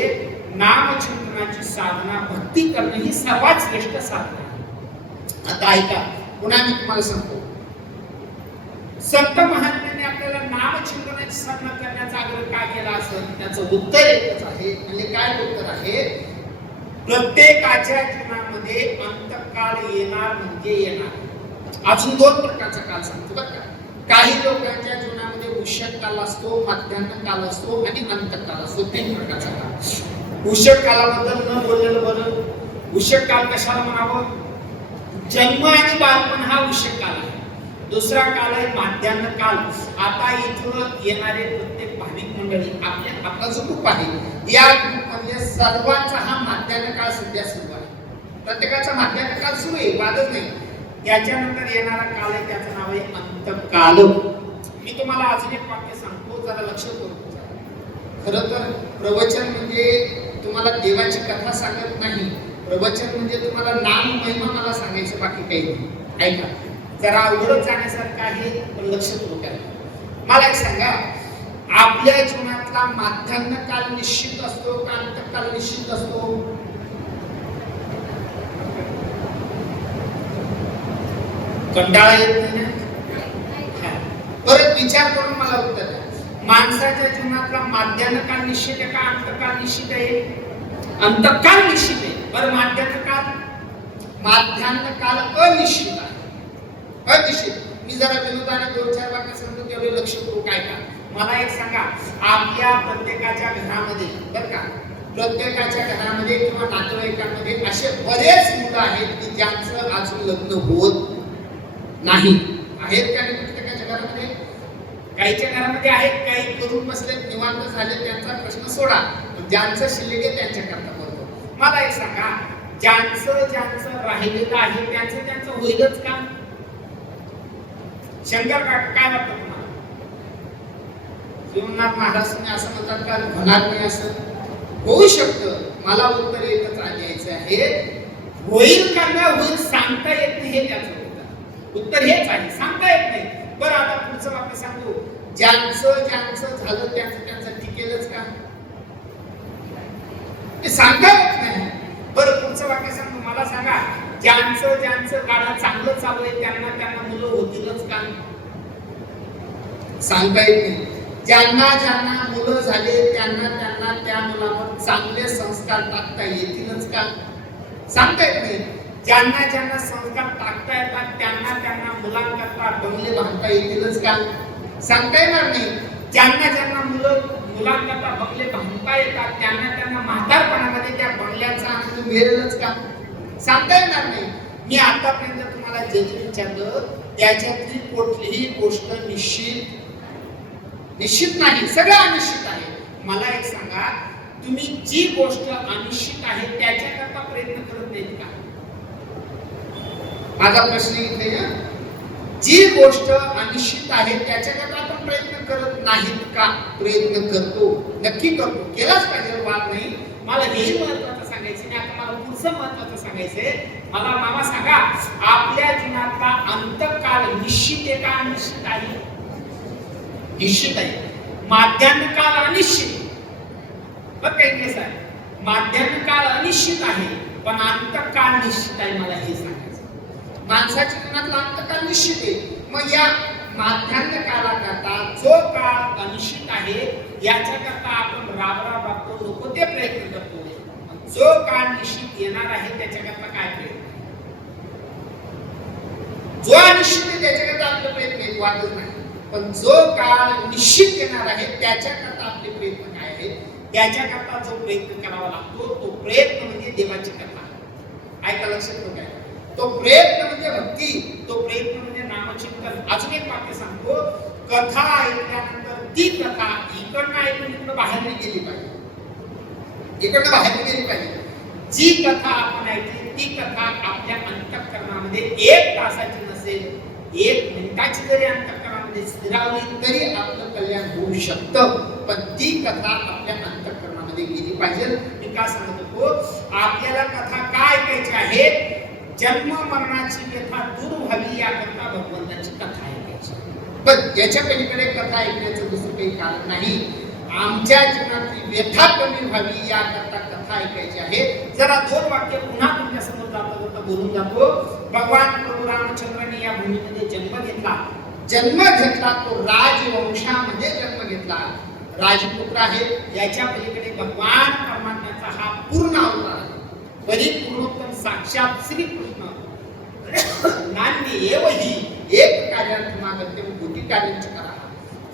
नामचिंतनाची साधना, भक्ती करणं ही सर्वात श्रेष्ठ साधना आहे. आता ऐका, पुन्हा मी तुम्हाला सांगतो, संत महात्म्यांनी आपल्याला नामचिंतनाची साधना करण्याचा आग्रह का केला असेल, त्याचं उत्तर एकच आहे. म्हणजे काय उत्तर आहे? प्रत्येकाच्या जीवनामध्ये अंतकाळ येणार म्हणजे येणार. अजून 2 प्रकारचा काळ सांगतो बरं का. काही लोकांच्या जीवनामध्ये उषक काल असतो, मध्यान्ह काल असतो आणि अंतकाल असतो. 3 प्रकारचा काल. उषक कालाबद्दल न बोललेलं बरं. उषक काल कशाला म्हणावं? जन्म आणि बालपण हा उषक काल आहे. दुसरा काल आहे मध्यान्ह काल. आता इथून येणारे प्रत्येक भाविक मंडळी आपला जो ग्रुप आहे या ग्रुपमध्ये सर्वांचा हा मध्यान्ह काळ सध्या सुरू आहे. प्रत्येकाचा मध्यान्ह काल सुरू आहे, वादच नाही. याच्यानंतर येणारा काल आहे त्याचं नाव आहे अंतकाल. मी तुम्हाला अजून एक वाक्य सांगतो, जरा लक्ष करून. खरं तर प्रवचन म्हणजे तुम्हाला देवाची कथा सांगत नाही. प्रवचन म्हणजे तुम्हाला नाम महिमा मला सांगायचं, बाकी काही नाही. ऐका, जरा अवघड जाण्यासारखं आहे, पण लक्ष करू द्या. मला एक सांगा, आपल्या जीवनातला मध्यान्ह काल निश्चित असतो का अंतकाल निश्चित असतो? कंटाळा येत नाही ना? परत विचार करून मला उत्तर द्या. माणसाच्या जीवनातला मध्यान्ह काल निश्चित आहे का अंतकाल निश्चित आहे? अंतकाल निश्चित आहे. बरं, मध्यान्ह काल? मध्यान्ह काल अनिश्चित आहे. अनिश्चित. मी जरा विनोदाने 2-4 वाक्य सांगतो, तेवढे लक्ष करू. काय का मला एक सांगा, आपल्या प्रत्येकाच्या घरामध्ये, बरं का, प्रत्येकाच्या घरामध्ये किंवा नातेवाईकांमध्ये असे बरेच मुलं आहेत की ज्यांचं अजून लग्न होत नाही. आहेत का प्रत्येकाच्या घरामध्ये? काहीच्या घरामध्ये आहेत, काही करून बसले, निवांत झाले, त्यांचा प्रश्न सोडा. ज्यांचं शिल्लक आहे त्यांच्याकरता बरोबर. मला एक सांगा, ज्यांचं राहिलेलं आहे त्यांचं होईलच का? शंकर काका काय वाटतं तुम्हाला? शिवनाथ महाराज असं म्हणतात का होणार नाही? असं होऊ शकतं. मला उत्तर एकच द्यायचं आहे, होईल का नाही होईल सांगता येत नाही. हे त्याचं उत्तर हेच आहे, सांगता येत नाही. बरं, आता पुढचं वाक्य सांगू, ज्यांचं झालं त्यांचं टिकेलच का? ते सांगता येत नाही. बरं, पुढचं वाक्य सांगतो. मला सांगा, ज्यांचं गाडा चांगलं चालू आहे त्यांना मुलं होतीलच का? सांगता येत नाही. ज्यांना मुलं झाले त्यांना त्या मुलावर चांगले संस्कार टाकता येतीलच का? सांगता येत नाही. ज्यांना संस्कार टाकता येतात त्यांना मुलांकरता बंगले बांधता येतीलच का? सांगता येणार नाही. ज्यांना मुलांकरता बंगले बांधता येतात त्यांना म्हातारपणामध्ये त्या बंगल्याचा आनंद मिळेलच का? सांगता येणार नाही. मी आतापर्यंत तुम्हाला जे विचारलं त्याच्यातली कुठलीही गोष्ट निश्चित नाही, सगळं अनिश्चित आहे. मला एक सांगा, तुम्ही जी गोष्ट अनिश्चित आहे त्याच्याकरता प्रयत्न करत नाहीत का? माझा प्रश्न इथे, जी गोष्ट अनिश्चित आहे त्याच्याकरता आपण प्रयत्न करत नाहीत का? प्रयत्न करतो, नक्की करतो, केलाच पाहिजे, वाद नाही. मला हेही महत्वाचं सांगायचं नाही. आता मला पुढचं महत्वाचं सांगायचंय. मला मामा सांगा, आपल्या जीवनातला अंतकाल निश्चित आहे का अनिश्चित आहे? निश्चित आहे. मध्यान्ह काल अनिश्चित. बरं, काही आहे, मध्यान्ह काल अनिश्चित आहे पण अंतकाल निश्चित आहे. मला हे सांगायचं, माणसाच्या जीवनातला अंतकाल निश्चित आहे. मग या मध्यान्ह कालाकरता जो काळ अनिश्चित आहे याच्याकरता आपण राबतो, लोक ते प्रयत्न करतो. जो काळ निश्चित येणार आहे त्याच्याकरता काय प्रयत्न? जो अनिश्चित आहे त्याच्याकरता आपले प्रयत्न वाढत नाही. पण जो काळ निश्चित येणार आहे त्याच्याकरता आपले प्रयत्न काय आहे? त्याच्याकरता जो प्रयत्न करावा लागतो तो प्रयत्न म्हणजे देवाची कथा. ऐका, लक्षात ठेवा. काय तो प्रयत्न म्हणजे भक्ती, तो प्रयत्न म्हणजे नामचिंतन. अजून एक वाक्य सांगतो, कथा ऐकल्यानंतर ती कथा इकडनं ऐकून इकडं बाहेर नाही गेली पाहिजे. इकडनं बाहेर गेली पाहिजे. जी कथा आपण ऐकली ती कथा आपल्या अंतःकरणामध्ये 1 तासाची नसेल, 1 मिनिटाची जरी अंतःकरणामध्ये स्थिरावली तरी आपलं कल्याण होऊ शकतं. पण ती कथा आपल्या अंतःकरणामध्ये गेली पाहिजे. मी का सांगत होतो, आपल्याला कथा काय ऐकायची आहे? जन्म मरणाची व्यथा दूर व्हावी याकरता भगवंताची कथा ऐकायची. पण याच्या पलीकडे कथा ऐकण्याचं दुसरं काही कारण नाही. आमच्या जीवनातली व्यथा कमी व्हावी याकरता कथा ऐकायची आहे. जरा 2 वाक्य पुन्हा तुमच्या समोर जाता बोलून जातो. भगवान प्रभू रामचंद्रांनी या भूमीमध्ये जन्म घेतला. तो राजवंशामध्ये जन्म घेतला. राजपुत्र आहे. याच्या पलीकडे भगवान परमात्म्याचा हा पूर्ण अवतार आहे. परिपूर्णोत्तम साक्षात श्री कृष्ण नान्य एव हि एक कार्यार्थमागत्यम कोटी कार्यांच करा.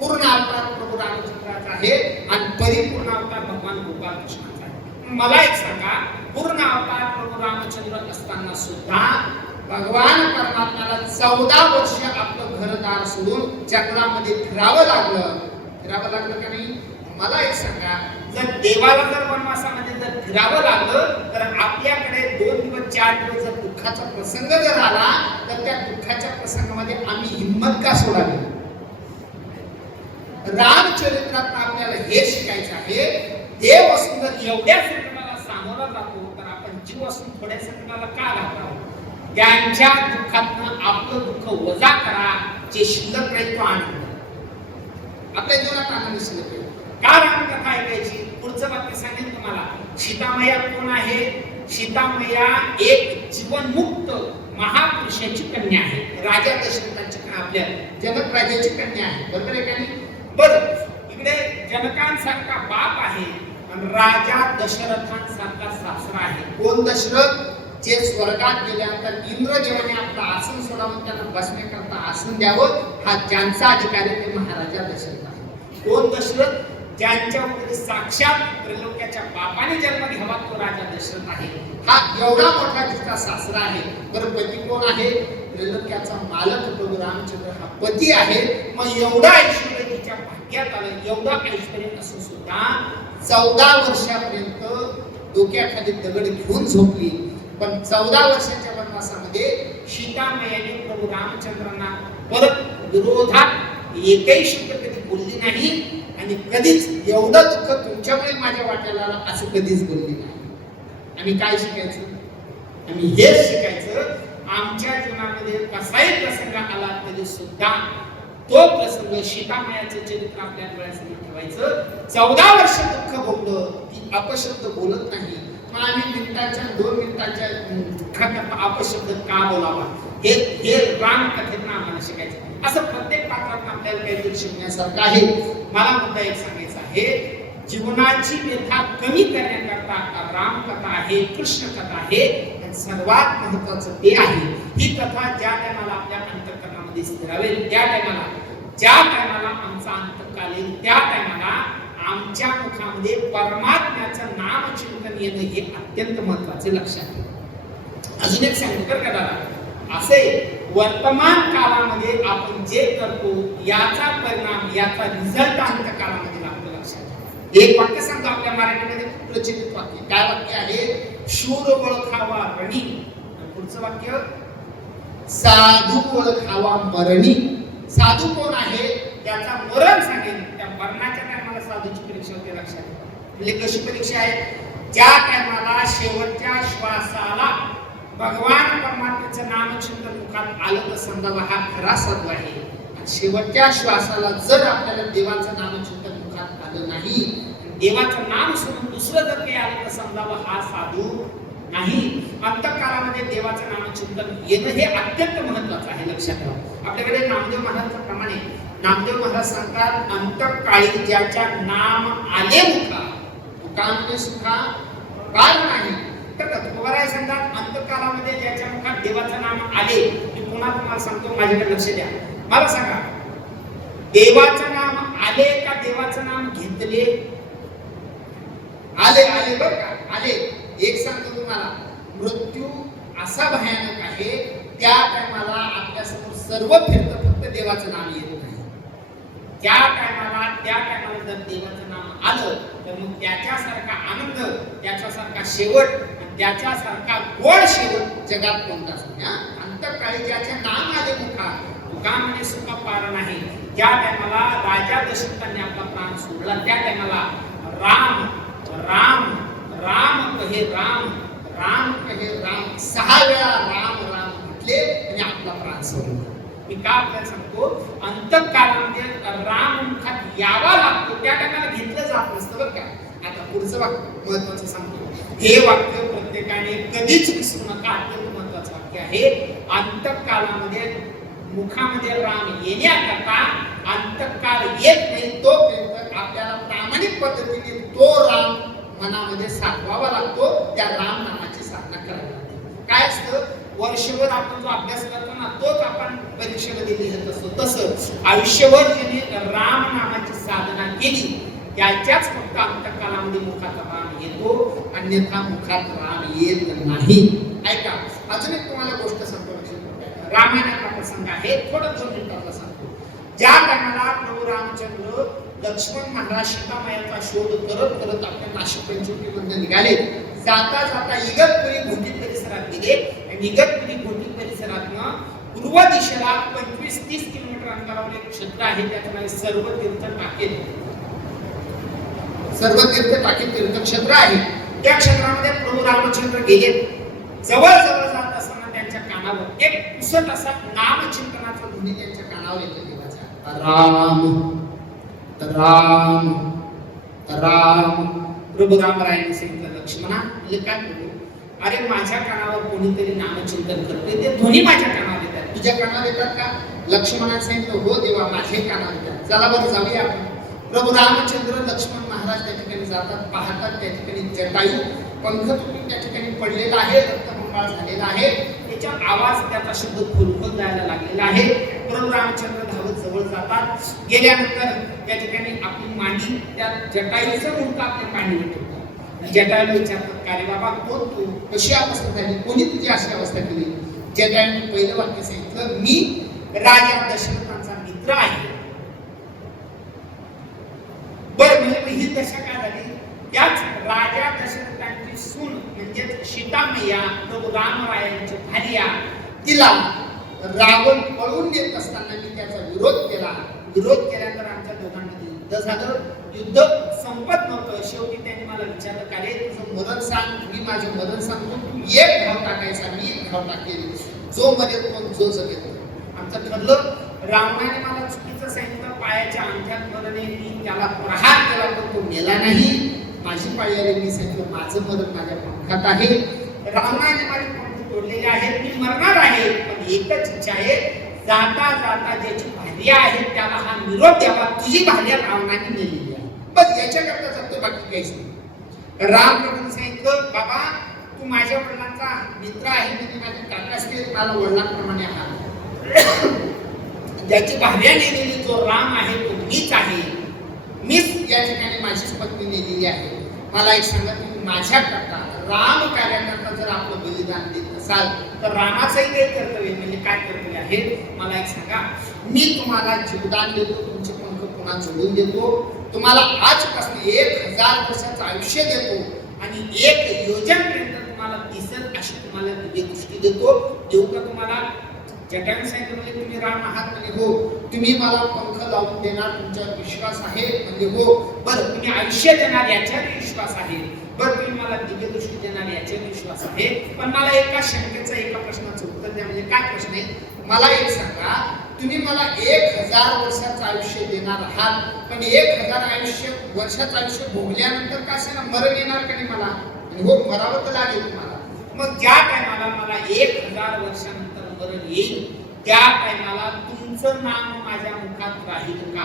पूर्ण अवतार प्रभू रामचंद्राचा आहे आणि परिपूर्ण अवतार भगवान गोपाल कृष्णाचा आहे. मला एक सांगा, पूर्ण अवतार प्रभू रामचंद्र असताना सुद्धा भगवान परमात्म्याला 14 वर्ष आपलं घरदार सोडून जंगलामध्ये फिरावं लागलं का नाही? मला एक सांगा, जर देवाला जर वनवासामध्ये जर फिरावं लागलं तर आपल्याकडे 2 दिवस 4 दिवस जर दुःखाचा प्रसंग जर आला तर त्या दुःखाच्या प्रसंगामध्ये आम्ही हिंमत का सोडावी? रामचरित्रात आपल्याला हे शिकायचं आहे, देव असून जर एवढ्या संकटाला सामोरा जातो तर आपण जीव असून थोड्या संकटाला का घाबरावं? त्यांच्या दुःखातनं आपलं दुःख वजा करा, जे शिल्लक राहील तो आनंद आपल्या जीवनात आनंद शिल्लक राहील. का रामकथा ऐकायची? पुढचं वाक्य सांगेन तुम्हाला. सीतामैया कोण आहे? सीतामैया एक जीवनमुक्त महापुरुषाची कन्या आहे. राजा दशरथाची, आपल्या जनक राजाची कन्या आहे. बरोबर आहे का नाही? बरं, इकडे जनकांसारखा बाप आहे आणि राजा दशरथांसारखा सासरा आहे. कोण दशरथ? जे स्वर्गात गेल्यानंतर इंद्र जेव्हा आपलं आसन सोडावून त्यांना बसण्याकरता आसन द्यावं, हा ज्यांचा अधिकार आहे ते महाराजा दशरथ आहे. कोण दशरथ? ज्यांच्यामध्ये साक्षात त्रैलोक्याच्या बापाने जन्म घ्यावा तो राजा दशरथ आहे. हा एवढा मोठा तिचा सासरा आहे. बरं, पती कोण आहे? त्रैलोक्याचा मालक प्रभू रामचंद्र हा पती आहे. मग एवढा ऐश्वर्य तिच्या भाग्यात आलं, एवढा ऐश्वर्य असून सुद्धा 14 वर्षापर्यंत डोक्याखाली दगड घेऊन झोपली. पण 14 वर्षाच्या वनवासामध्ये सीतामैयाने प्रभू रामचंद्रांना परत विरोधात एकही शब्द कधी बोलली नाही आणि कधीच एवढं दुःख तुमच्यामुळे माझ्या वाट्याला आलं असं कधीच बोलली नाही. आम्ही काय शिकायचं? आम्ही हेच शिकायचं, आमच्या जीवनामध्ये कसाही प्रसंग आला तरी सुद्धा तो प्रसंग सीतामैयाचं चरित्र आपल्या डोळ्यासमोर ठेवायचं. 14 वर्ष दुःख भोगलं, ती अपशब्द बोलत नाही. मग आम्ही मिनिटाच्या 2 मिनिटाच्या दुःखाकरता अपशब्द का बोलावा? हे रामकथेतून आम्हाला शिकायचं. असं प्रत्येक पात्रात आपल्याला काहीतरी शिकण्यासारखं आहे. मला मुद्दा एक सांगायचा आहे, जीवनाची व्यथा कमी करण्याकरता रामकथा आहे, कृष्ण कथा आहे. आणि सर्वात महत्वाचं ते आहे, ही कथा ज्या टायमाला आपल्या अंतःकरणामध्ये स्थिरावेल, त्या टायमाला, ज्या टायमाला आमचा अंतःकाल येईल, त्या टायमाला आमच्या मुखामध्ये परमात्म्याचं नाम चिंतन येणं हे अत्यंत महत्वाचे लक्षात घ्या. अजून एक सांगतो बरं का दादा, असे वर्तमान काळामध्ये आपण जे करतो याचा परिणाम, याचा रिझल्ट अंतकाळामध्ये लागतो. लक्षात घ्या. एक वाक्य सांगतो आपल्या मराठीमध्ये खूप प्रचलित वाक्य. काय वाक्य आहे? शूर ओळखावा रणी. पुढचं वाक्य, साधू ओळखावा मरणी. साधू कोण आहे? त्याचा मरण सांगेल. त्या मरणाच्या टायमाला साधूची परीक्षा होते. लक्षात घ्या. म्हणजे कशी परीक्षा आहे? ज्या टायमाला शेवटच्या श्वासाला भगवान परमात्म्याचं नामचिंतन मुखात आलं तर समजावा हा खरा साधू आहे. आणि शेवटच्या श्वासाला जर आपल्याला देवाचं नामचिंतन मुखात आलं नाही, देवाचं नाम सोडून दुसरं जर काही आलं तर समजावं हा साधू नाही. अंतःकाळामध्ये देवाचं नामचिंतन येणं हे अत्यंत महत्वाचं आहे. लक्षात ठेवा. आपल्याकडे नामदेव महाराजांच्या प्रमाणे नामदेव महाराज सांगतात, अंतःकाळी ज्याच्या नाम आले मुखा तुकांते सुखा पार नाही. तर तुकाराय सांगतात, अंतःकाळामध्ये ज्याच्या मुखात देवाचं नाम आले. मी पुन्हा तुम्हाला सांगतो, माझ्याकडे लक्ष द्या. मला सांगा, देवाचं नाम आले का देवाचं नाम घेतले? आले. आले बरं का? आले. एक सांगतो तुम्हाला, मृत्यू असा भयानक आहे, त्या टायमाला आपल्यासमोर सर्व फिरतं, फक्त देवाचं नाम येत नाही. त्या टायमाला जर देवाचं नाम आलं तर मग त्याच्यासारखा आनंद, त्याच्यासारखा शेवट, त्याच्यासारखा गोड शेवट जगात कोणताच नाही. अंतःकाळी ज्याचे नाम आले मुखा तुका म्हणे सुखा पार नाही. त्या टायमाला राजा दशरथाने आपला प्राण सोडला. त्या टायमाला राम राम राम कहे राम, राम कहे राम 6 वेळा राम राम म्हटले आणि आपला प्राण सोडला. मी का आपल्याला सांगतो, अंतःकाळामध्ये राम मुखात यावा लागतो, त्या टायमाला घेतलं जात नसतं बरं का. आता पुढचं वाक्य महत्वाचं सांगतो. हे वाक्य प्रत्येकाने कधीच विसरू नका. अत्यंत महत्वाचं वाक्य आहे. अंतःकाळामध्ये मुखामध्ये राम येण्याकरता अंतःकाळ येत नाही तोपर्यंत आपल्याला प्रामाणिक पद्धतीने तो राम मनामध्ये साठवावा लागतो. त्या राम नामाची साधना करावी लागते. काय असतं? वर्षभर आपण जो अभ्यास करतो ना तोच आपण परीक्षेमध्ये लिहित असतो, तसं आयुष्यभर ज्याने राम नामाची साधना केली त्याच्याच फक्त अंतकालामध्ये मुखात राम येतो, अन्यथा मुखात राम येत नाही. ऐका, अजून एक तुम्हाला गोष्ट सांगतो. रामायणाचा प्रसंग आहे, थोडं 2 मिनिटांचा सांगतो. ज्या टायमाला प्रभू रामचंद्र लक्ष्मण महाराज सीतामायाचा शोध करत करत आपल्या नाशिक पंचवटीमध्ये निघाले. जाता जाता इगतपुरी घोटी परिसरात गेले. आणि इगतपुरी घोटी परिसरातनं पूर्व दिशेला 25-30 किलोमीटर अंतरावर एक क्षेत्र आहे, त्याचं नाव सर्व तीर्थ टाकेल. सर्व तीर्थ टाकेल तीर्थक्षेत्र आहे. त्या क्षेत्रामध्ये प्रभू रामचंद्र गेले. जवळ जवळ जात असताना त्यांच्या कानावर एक पुसट असा नामचिंतनाचा ध्वनी त्यांच्या कानावर येतो देवाचा. राम राम राम. प्रभू रामरायाने सांगितलं, लक्ष्मणा म्हणजे काय बोलू? अरे माझ्या कानावर कोणीतरी नामचिंतन करते, ते ध्वनी माझ्या कानावर येतात. तुझ्या कानावर येतात का? लक्ष्मणाने सांगितलं, हो देवा माझे कानावर येतात. चला बरं जाऊया आपण. प्रभू रामचंद्र लक्ष्मण महाराज त्या ठिकाणी जातात. पाहतात त्या ठिकाणी जटायू पंख तुटून त्या ठिकाणी पडलेला आहे, रक्तबंबाळ झालेला आहे. त्याचा आवाज त्याचा शब्द फुलफुल जायला लागलेला आहे. प्रभू रामचंद्र धावत जवळ जातात. गेल्यानंतर त्या ठिकाणी आपली मांडी त्या जटायूचं मुंडकं आपल्या मांडीवर ठेवतात. जटायूला विचारतात, का रे बाबा कोण तू, कशी अवस्था झाली, कोणी तुझी अशी अवस्था केली? जटायूने पहिलं वाक्य सांगितलं, मी राजा दशरथांचा मित्र आहे. बरं म्हणजे ही दशा काय झाली? त्याच राजा दशरथांची सून म्हणजे सीतामैया प्रभू रामरायांची भार्या, तिला रावण पळून नेत असताना मी त्याचा विरोध केला. विरोध केल्यानंतर आमच्या दोघांमध्ये युद्ध झालं. युद्ध संपत नव्हतं. शेवटी त्यांनी मला विचारलं, का रे तुझं मरण सांग. मी माझं मरण सांगतो, तू एक घाव टाकायचा, मी एक घाव टाकेल. जो मरेल तो जो जगेल. आमचं ठरलं. रामाने मला चुकीचं सांगितलं, पायाच्या अंगठ्यात मरण आहे, मी त्याला प्रहार केला पण तो मेला नाही. माझी पाळी आली, मी सांगितलं माझं मरण माझ्या पंखात आहे. रामाने माझे पंख तोडलेले आहेत, मी मरणार आहे. पण एकच इच्छा आहे, जाता जाता ज्याची भार्या आहे त्याला हा निरोप द्यावा, तुझी भार्या रावणाने नेलेली आहे. बस याच्याकरता जगतो, बाकी काहीच नाही. राम प्रभूने सांगितलं, बाबा तू माझ्या वडिलांचा मित्र आहे, मी माझे काका असतील, मला वडिलांप्रमाणे आहात. ज्याची भार्या नेलेली जो राम आहे तो मीच आहे. मीच या ठिकाणी माझीच पत्नी नेलेली आहे. मला एक सांगा, तुम्ही माझ्याकरता राम कार्याकरता जर आपलं बलिदान देत असाल तर रामाचंही काही कर्तव्य म्हणजे काय कर्तव्य आहे मला एक सांगा. मी तुम्हाला जीवदान देतो, तुमचे पंख पुन्हा जोडून देतो. तुम्हाला आजपासून 1000 वर्षाचं आयुष्य देतो आणि 1 योजनपर्यंत तुम्हाला दिसत अशी तुम्हाला दिव्य दृष्टी देतो. देऊ का तुम्हाला? जटायूने सांगितलं, म्हणजे तुम्ही राम आहात? म्हणजे हो. तुम्ही मला पंख लावून देणार, तुमच्यावर विश्वास आहे? म्हणजे हो. बरं तुम्ही आयुष्य देणार याच्यावर विश्वास आहे? बरं तुम्ही मला दिव्य दृष्टी देणार याच्यावर विश्वास आहे? पण मला एका शंकेचं, एका प्रश्नाचं उत्तर द्या. म्हणजे काय प्रश्न आहे? मला एक सांगा, तुम्ही मला 1000 वर्षाचं आयुष्य देणार आहात, पण 1000 वर्षाचं आयुष्य भोगल्यानंतर का असेना मरण येणार का नाही मला? म्हणजे हो, मरावं तर लागेल तुम्हाला. मग ज्या टायमाला मला 1000 वर्षानंतर मरण येईल त्या टायमाला तुमचं नाम माझ्या मुखात राहील का?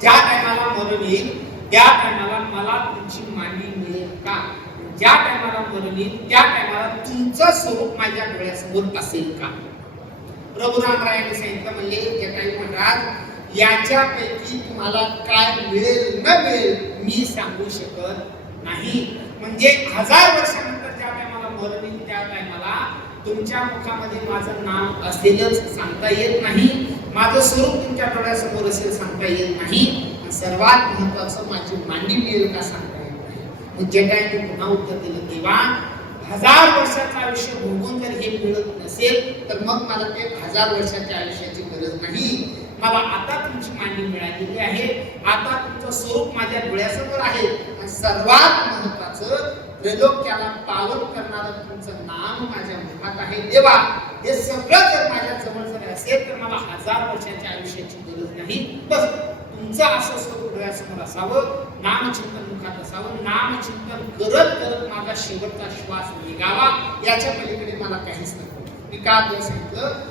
ज्या टायमाला मरण येईल त्या टायमाला मला तुमची मांडी मिळेल का? ज्या टायमाला मरण येईल त्या टायमाला तुमचं स्वरूप माझ्या डोळ्यासमोर असेल का? प्रभू रामरायाने सांगितलं, म्हणजे जटायू महाराज याच्यापैकी तुम्हाला काय मिळेल न मिळेल मी सांगू शकत नाही. म्हणजे 1000 वर्षानंतर ज्या टायमाला मरण येईल त्या टायमाला तुमच्या मुखामध्ये माझं नाम असेलच सांगता येत नाही. माझं स्वरूप तुमच्या डोळ्यासमोर असेल सांगता येत नाही. सर्वात महत्वाचं माझी मांडी मिळेल का सांगता येत नाही. मग जटायूने पुन्हा उत्तर दिलं, देवा 1000 वर्षाचं आयुष्य भोगून जर हे मिळत नसेल तर मग मला ते 1000 वर्षाच्या आयुष्याची गरज नाही. मला आता तुमची मांडी मिळालेली आहे, आता तुमचं स्वरूप माझ्या डोळ्यासमोर आहे. आणि सर्वात महत्वाचं त्रैलोक्याला पावन करणारं तुमचं नाम माझ्या मुखात आहे. देवा हे सगळं जर माझ्या जवळ जर असेल तर मला 1000 वर्षाच्या आयुष्याची गरज नाही. बस तुमचं असं स्वरूप डोळ्यासमोर असावं, नामचिंतन मुखात असावं, नामचिंतन करत करत माझा शेवटचा श्वास निघावा, याच्या पलीकडे मला काहीच नको. मी का सांगितलं,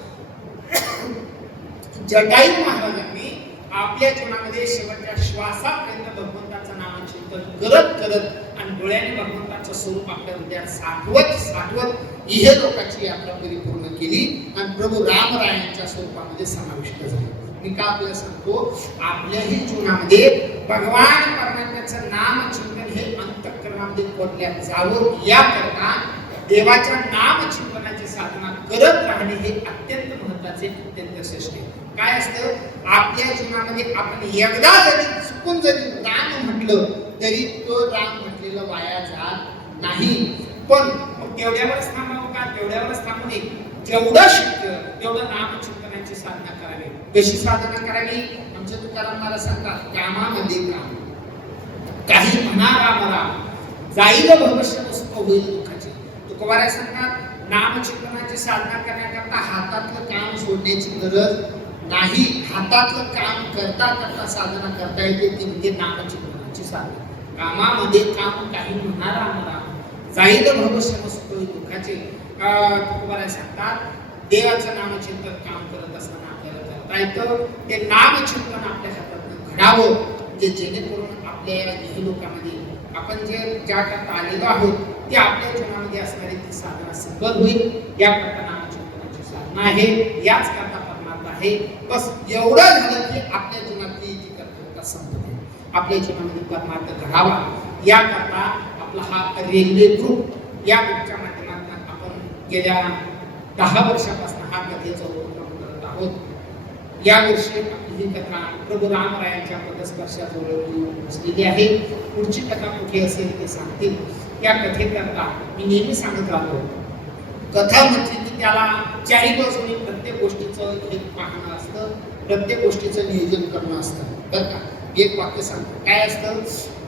जटायू महाराजांनी आपल्या जीवनामध्ये शेवटच्या श्वासापर्यंत भगवंताचं नामचिंतन करत करत आणि डोळ्याने भगवंताचं तत्वाचं स्वरूप आपल्या हृदयात साठवत साठवत इहे लोकांची यात्रा परिपूर्ण केली आणि प्रभू रामरायांच्या स्वरूपामध्ये समाविष्ट झाले. मी का आपल्याला सांगतो, आपल्याही जीवनामध्ये भगवान परमात्म्याचं नाम चिंतन हे अंतःकरणामध्ये कोरल्यात जावं याकरता देवाच्या नाम चिंतनाची साधना करत राहणे हे अत्यंत महत्त्वाचे, अत्यंत श्रेष्ठ आहे. काय असतं, आपल्या जीवनामध्ये आपण एकदा जरी चुकून जरी राम म्हटलं तरी तो राम म्हटलेलं वाया जात नाही. पण तेवढ्यावरच थांबावं का, तेवढ्यावरच थांबू नये. जेवढं शक्य तेवढं नाम चिंतनाची साधना करावी. कशी साधना करावी, आमचे तुकाराम मला सांगतात, कामामध्ये काम, काही म्हणा राम राम, जाईल भविष्य वस्तू होईल दुःखाची. तुकोबारा सांगतात, नामचिंतनाची साधना करण्याकरता हातातलं काम सोडण्याची गरज नाही. हातातलं काम करता करता साधना करता येते, ती म्हणजे नामचिंतनाची साधना. कामामध्ये काम, काही म्हणा राम राम, जाईल भविष्य वस्तू होईल दुःखाची. तुकोबारा सांगतात, देवाचं नामचिंतन काम करत असताना आपल्याला करता येतं. ते नामचिंतन आपल्या हातातून घडावं, म्हणजे जेणेकरून आपल्या या लोकांमध्ये आपण ज्या करता आलेलो आहोत ते आपल्या जीवनामध्ये असणारी ती साधना सफल होईल. याकरता नामचिंतनाची साधना आहे, याच करता परमार्थ आहे. बस एवढं झालं की आपल्या जीवनातली जी कर्तव्यता संपते, आपल्या जीवनामध्ये परमार्थ घडावा. याकरता आपला हा रेल्वे ग्रुप, या ग्रुपच्या माध्यमातून आपण गेल्या 10 वर्षापासून हा कथेचा उपक्रम करत आहोत. या वर्षी आपली ही कथा प्रभू रामरायांच्या पदस्पर्शाजवळ बसलेली आहे. पुढची कथा कुठे असेल ते सांगतील. या कथेकरता मी नेहमी सांगत राहतो, कथा म्हटली की त्याला चारी बाजूने प्रत्येक गोष्टीचं एक पाहणं असतं, प्रत्येक गोष्टीचं नियोजन करणं असतं. बरं का, एक वाक्य सांगतो. काय असतं,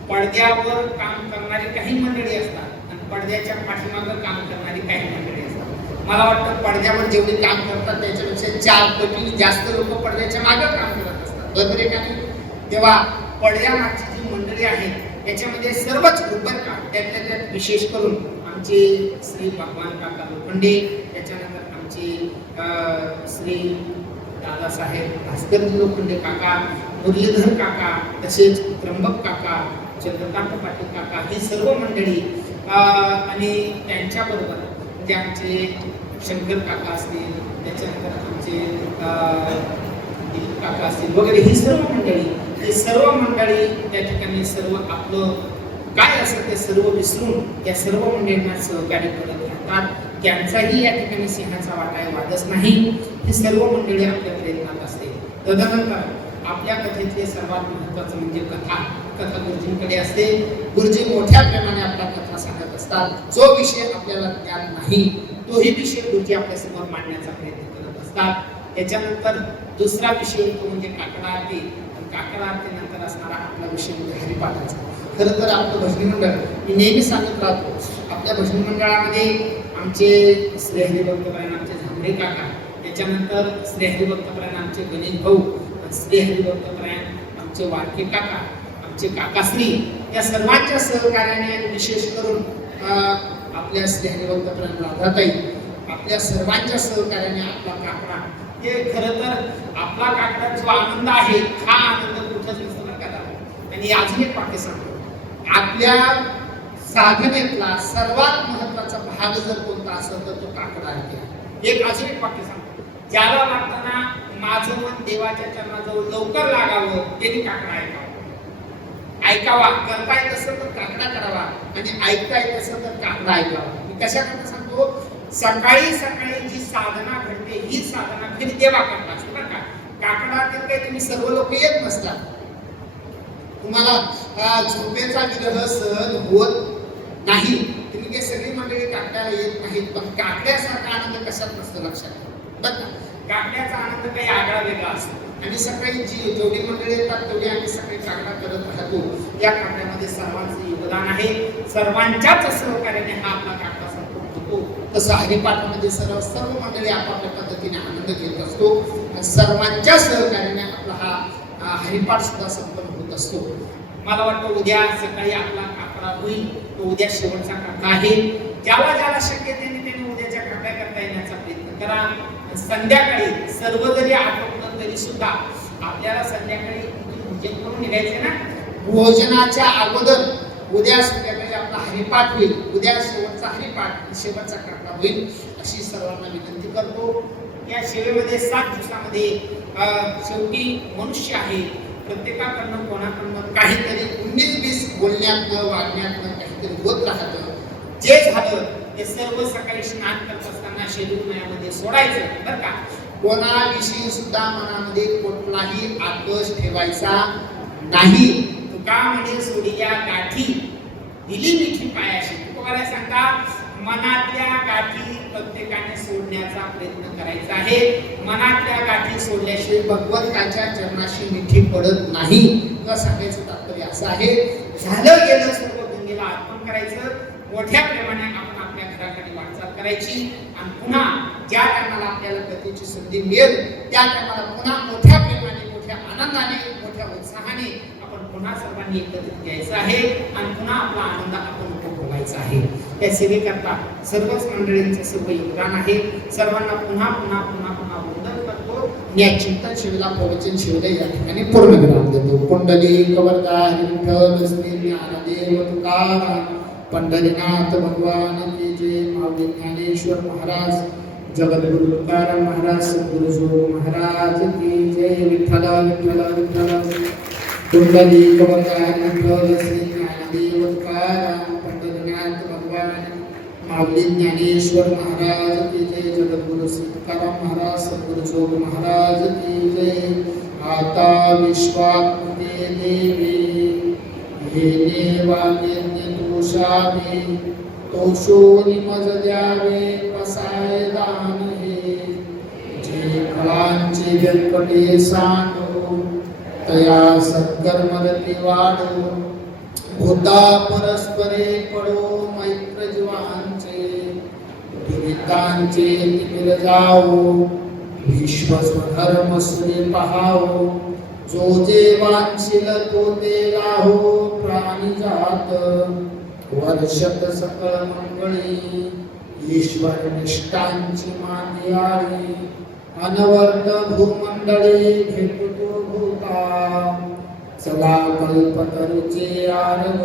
पडद्यावर काम करणारी काही मंडळी असतात आणि पडद्याच्या पाठीमागं काम करणारी काही मंडळी असतात. मला वाटतं पडद्यावर जेवढे काम करतात त्याच्यापेक्षा 4 पटीने जास्त लोक पडद्याच्या मागं काम करत असतात. बरोबर आहे का नाही? तेव्हा पडद्यामागची जी मंडळी आहे त्याच्यामध्ये सर्वच ग्रुप का, त्यातल्या त्यात विशेष करून आमचे श्री भगवान काका लोखंडे, त्याच्यानंतर आमचे श्री दादासाहेब भास्कर लोखंडे काका, मुरलीधर काका, तसेच त्र्यंबक काका, चंद्रकांत पाटील काका, ही सर्व मंडळी आणि त्यांच्याबरोबर म्हणजे आमचे शंकर काका असतील, त्याच्यानंतर आमचे काका असतील वगैरे, ही सर्व मंडळी, हे सर्व मंडळी त्या ठिकाणी सर्व आपलं काय असेल ते सर्व विसरून त्या सर्व मंडळींना सहकार्य करत राहतात. त्यांचाही या ठिकाणी सिंहाचा वाटा वादच नाही. ही सर्व मंडळी आपल्या प्रयत्नात असते. तदनंतर आपल्या कथेतले सर्वात महत्त्वाचं म्हणजे कथा गुरुजींकडे असते. गुरुजी मोठ्या प्रेमाने आपल्या कथा सांगत असतात. जो विषय आपल्याला ज्ञात नाही तोही विषय गुरुजी आपल्या समोर मांडण्याचा प्रयत्न करत असतात. त्याच्यानंतर दुसरा विषय तो म्हणजे काकडा आरती. काकडा आरती नंतर असणारा आपला विषय म्हणजे हरिपाठाचा. खरं तर आपलं भजनी मंडळ मी नेहमी सांगत राहतो, आपल्या भजनी मंडळामध्ये आमचे श्री हरिभक्तपरायण आमचे झांबरे काका, त्याच्यानंतर श्री हरिभक्तपरायण आमचे गणेश भाऊ, श्री हरिभक्तपरायण आमचे वारके काका, आमचे काकाश्री, या सर्वांच्या सहकार्याने विशेष करून आपल्या श्री हरिभक्तपरायण राधाताई, आपल्या सर्वांच्या सहकार्याने आपला काकडा, हे खरं तर आपला काकडा जो आनंद आहे हा आनंद कुठंच नसतो ना कदा. आणि अजून एक वाक्य सांगतो, आपल्या साधनेतला सर्वात महत्त्वाचा भाग जर कोणता असेल तर तो काकडा आहे. एक अजून एक वाक्य सांगतो, ज्याला वाटताना माझं मन देवाच्या चरणाजवळ लवकर लागावं त्यांनी काकडा ऐकावा. करता येत असेल तर काकडा करावा आणि ऐकता येत असेल तर काकडा ऐकावा. मी कशाकरता सांगतो, सकाळी सकाळी जी साधना घडते ही साधना खरी देवा करता असते बरं का. काकडा तर काही तुम्ही सर्व लोक येत नसतात, तुम्हाला झोपेचा विरह सहन होत नाही, तुम्ही काही सगळी मंडळी काकड्याला येत नाहीत, पण काकड्यासारखा आनंद कशात नसतो लक्षात घ्या बरं का. काकड्याचा आनंद काही आगळा वेगळा असतो. आणि सकाळी जेवढी मंडळी येतात तेवढी आम्ही सकाळी काकडा करत राहतो. या काकड्यामध्ये सर्वांचं योगदान आहे, सर्वांच्याच सहकार्याने हा आपला काकडा संपूर्ण होतो. तसं हरिपाठामध्ये सर्व मंडळी आपापल्या पद्धतीने आनंद घेत असतो. सर्वांच्या सहकार्याने आपला हा हरिपाठ सुद्धा संपन्न होत असतो. मला वाटतं उद्या सकाळी आपला काकडा होईल, तो उद्या शेवटचा काकडा आहे. ज्याला ज्याला शक्य त्याने उद्याच्या काकड्या करता येण्याचा प्रयत्न करा. संध्याकाळी सर्व जरी आटोपलं तरी सुद्धा आपल्याला संध्याकाळी भोजन करून निघायचं ना. भोजनाच्या अगोदर उद्या संध्याकाळी आपला हरिपाठ होईल, उद्या शेवटचा हरिपाठ, शेवटचा काकडा होईल अशी सर्वांना विनंती करतो. या सेवेमध्ये 7 दिवसामध्ये शेवटी मनुष्य आहे, प्रत्येकाकडनं कोणाकडनं काहीतरी 19-20 बोलण्यातनं वागण्यातनं काहीतरी होत राहतं. जे झालं ते सर्व सकाळी स्नान करत असताना शेदूरमयामध्ये सोडायचं बरं का. कोणाविषयी सुद्धा मनामध्ये कुठलाही आकर्ष ठेवायचा नाही. तुका म्हणे सोडिया गाठी दिली मिठी पायाशी. तुकाराय सांगता मनातल्या गाठी प्रत्येकाने सोडण्याचा प्रयत्न करायचा आहे. मनातल्या गाठी सोडल्याशिवाय भगवंताच्या चरणाशी मिठी पडत नाही. तुला सांगायचं तात्पर्य असं आहे, झालं गेलं सर्व गंगेला अर्पण करायचं. मोठ्या प्रेमाने आपण आपल्या घराकडे वाटचाल करायची आणि पुन्हा ज्या टायमाला आपल्याला गतीची संधी मिळेल त्या टायमाला पुन्हा मोठ्या प्रेमाने, मोठ्या आनंदाने, मोठ्या उत्साहाने आपण पुन्हा सर्वांनी एकत्रित यायचं आहे आणि पुन्हा आपला आनंद आपण उपभोगायचा आहे. त्या सेवेकरता सर्वच मंडळींचे सर्व योगदान आहे. सर्वांना पुन्हा पुन्हा पुन्हा पुन्हा वंदन करतो. या चिंतन सेवेला, प्रवचन सेवेला या ठिकाणी पूर्ण विराम देतो. पुंडलिक वरदा विठ्ठल श्री ज्ञानदेव तुकाराम पंढरीनाथ भगवान की जय. माऊली ज्ञानेश्वर महाराज, जगद्गुरु तुकाराम महाराज, सद्गुरु जोग महाराज की जय. विठ्ठल विठ्ठल विठ्ठल. पुंडलिक वरदा विठ्ठल श्री ज्ञानदेव तुकाराम पंढरीनाथ भगवान, माऊली ज्ञानेश्वर महाराज की जय. जगद्गुरु श्री तुकाराम महाराज, सद्गुरु जोग महाराज की जय. आता विश्वात्मके देवी हे वाक्यज्ञ तुषावे, तोषोनी मज द्यावे पसाय दान हे. जे फळांचे व्यंकटे सांडो तया सत्कर्मरती वाढो. होता परस्परे पडो मैत्र जीवांचे, दुरितांचे तिमिर जाओ विश्वस्वधर्म सूर्य पहाओ. जो जे वांछिल तो ते गाहो प्राणी जात, वर्षत सकळ मंगळी ईश्वर निष्ठांची मानियाळी. अनवर्त भूमंडळी भेटतो भूता, चला कल्पतरुचे आरव.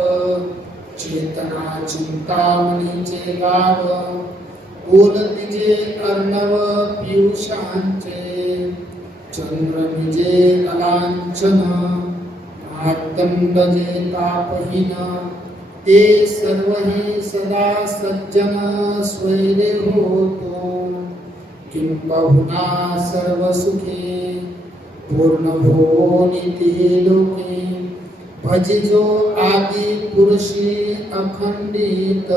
चेतना चिंतामणीचे गाव, बोलतिजे अर्णव पियुषांचे. चंद्र विजे अलांछन, मार्तंड जे तापहीन. ते सर्वही सदा सज्जन स्वैरे होतो. किंबहुना सर्व सुखे पूर्ण भो निती लोके. भजिजो आदि पुरुषी अखंडित,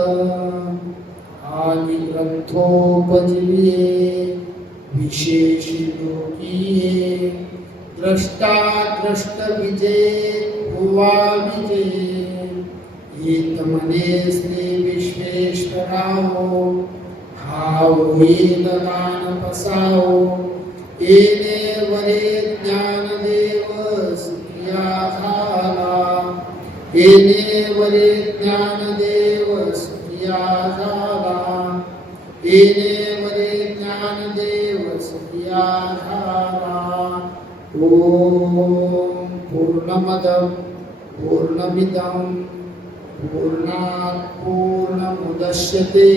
आदि ग्रंथोपजीवे विशेषी लोकीये. द्रष्टा द्रष्ट विजय हुआ विजय. एक मने श्री विश्वेश्वराओ, हाव येन दान पसाओ. येने वरे ज्ञानदेव सुखिया झाला. येने वरे ज्ञानदेव सुखिया झाला. येने वरे ज्ञानदेव सुखिया झाला. ओम पूर्णमद पूर्णमिदं पूर्णात् पूर्णमुदच्यते.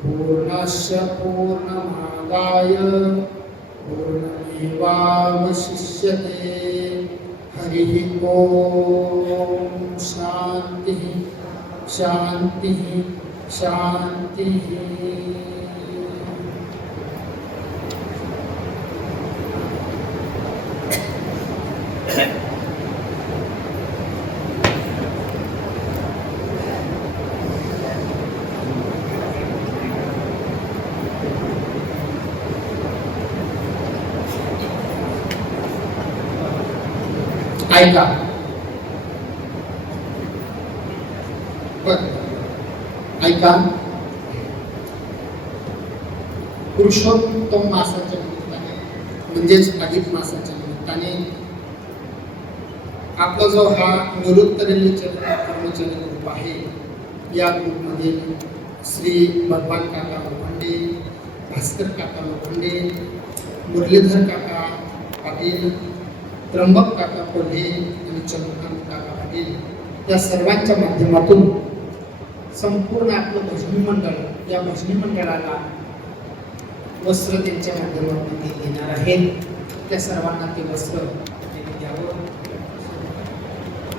पूर्णस्य पूर्णमादाय पूर्णमेवावशिष्यते. हरिः ओम. शांति शांति शांति. ऐका ऐका. पुरुषोत्तम मासाच्या निमित्ताने म्हणजेच अधिक मासाच्या निमित्ताने आपला जो हा निवृत्तरेली कर्मचारी ग्रुप आहे, या ग्रुपमध्ये श्री भगवान काका लोखंडे, भास्कर काका लोखंडे, मुरलीधर काका पाटील, त्र्यंबक काका कोल्हे आणि चंद्रकांत काका पाटील या सर्वांच्या माध्यमातून संपूर्ण आपलं भजनी मंडळ, या भजनी मंडळाला वस्त्र त्यांच्या माध्यमातून ते देणार आहेत. त्या सर्वांना ते वस्त्र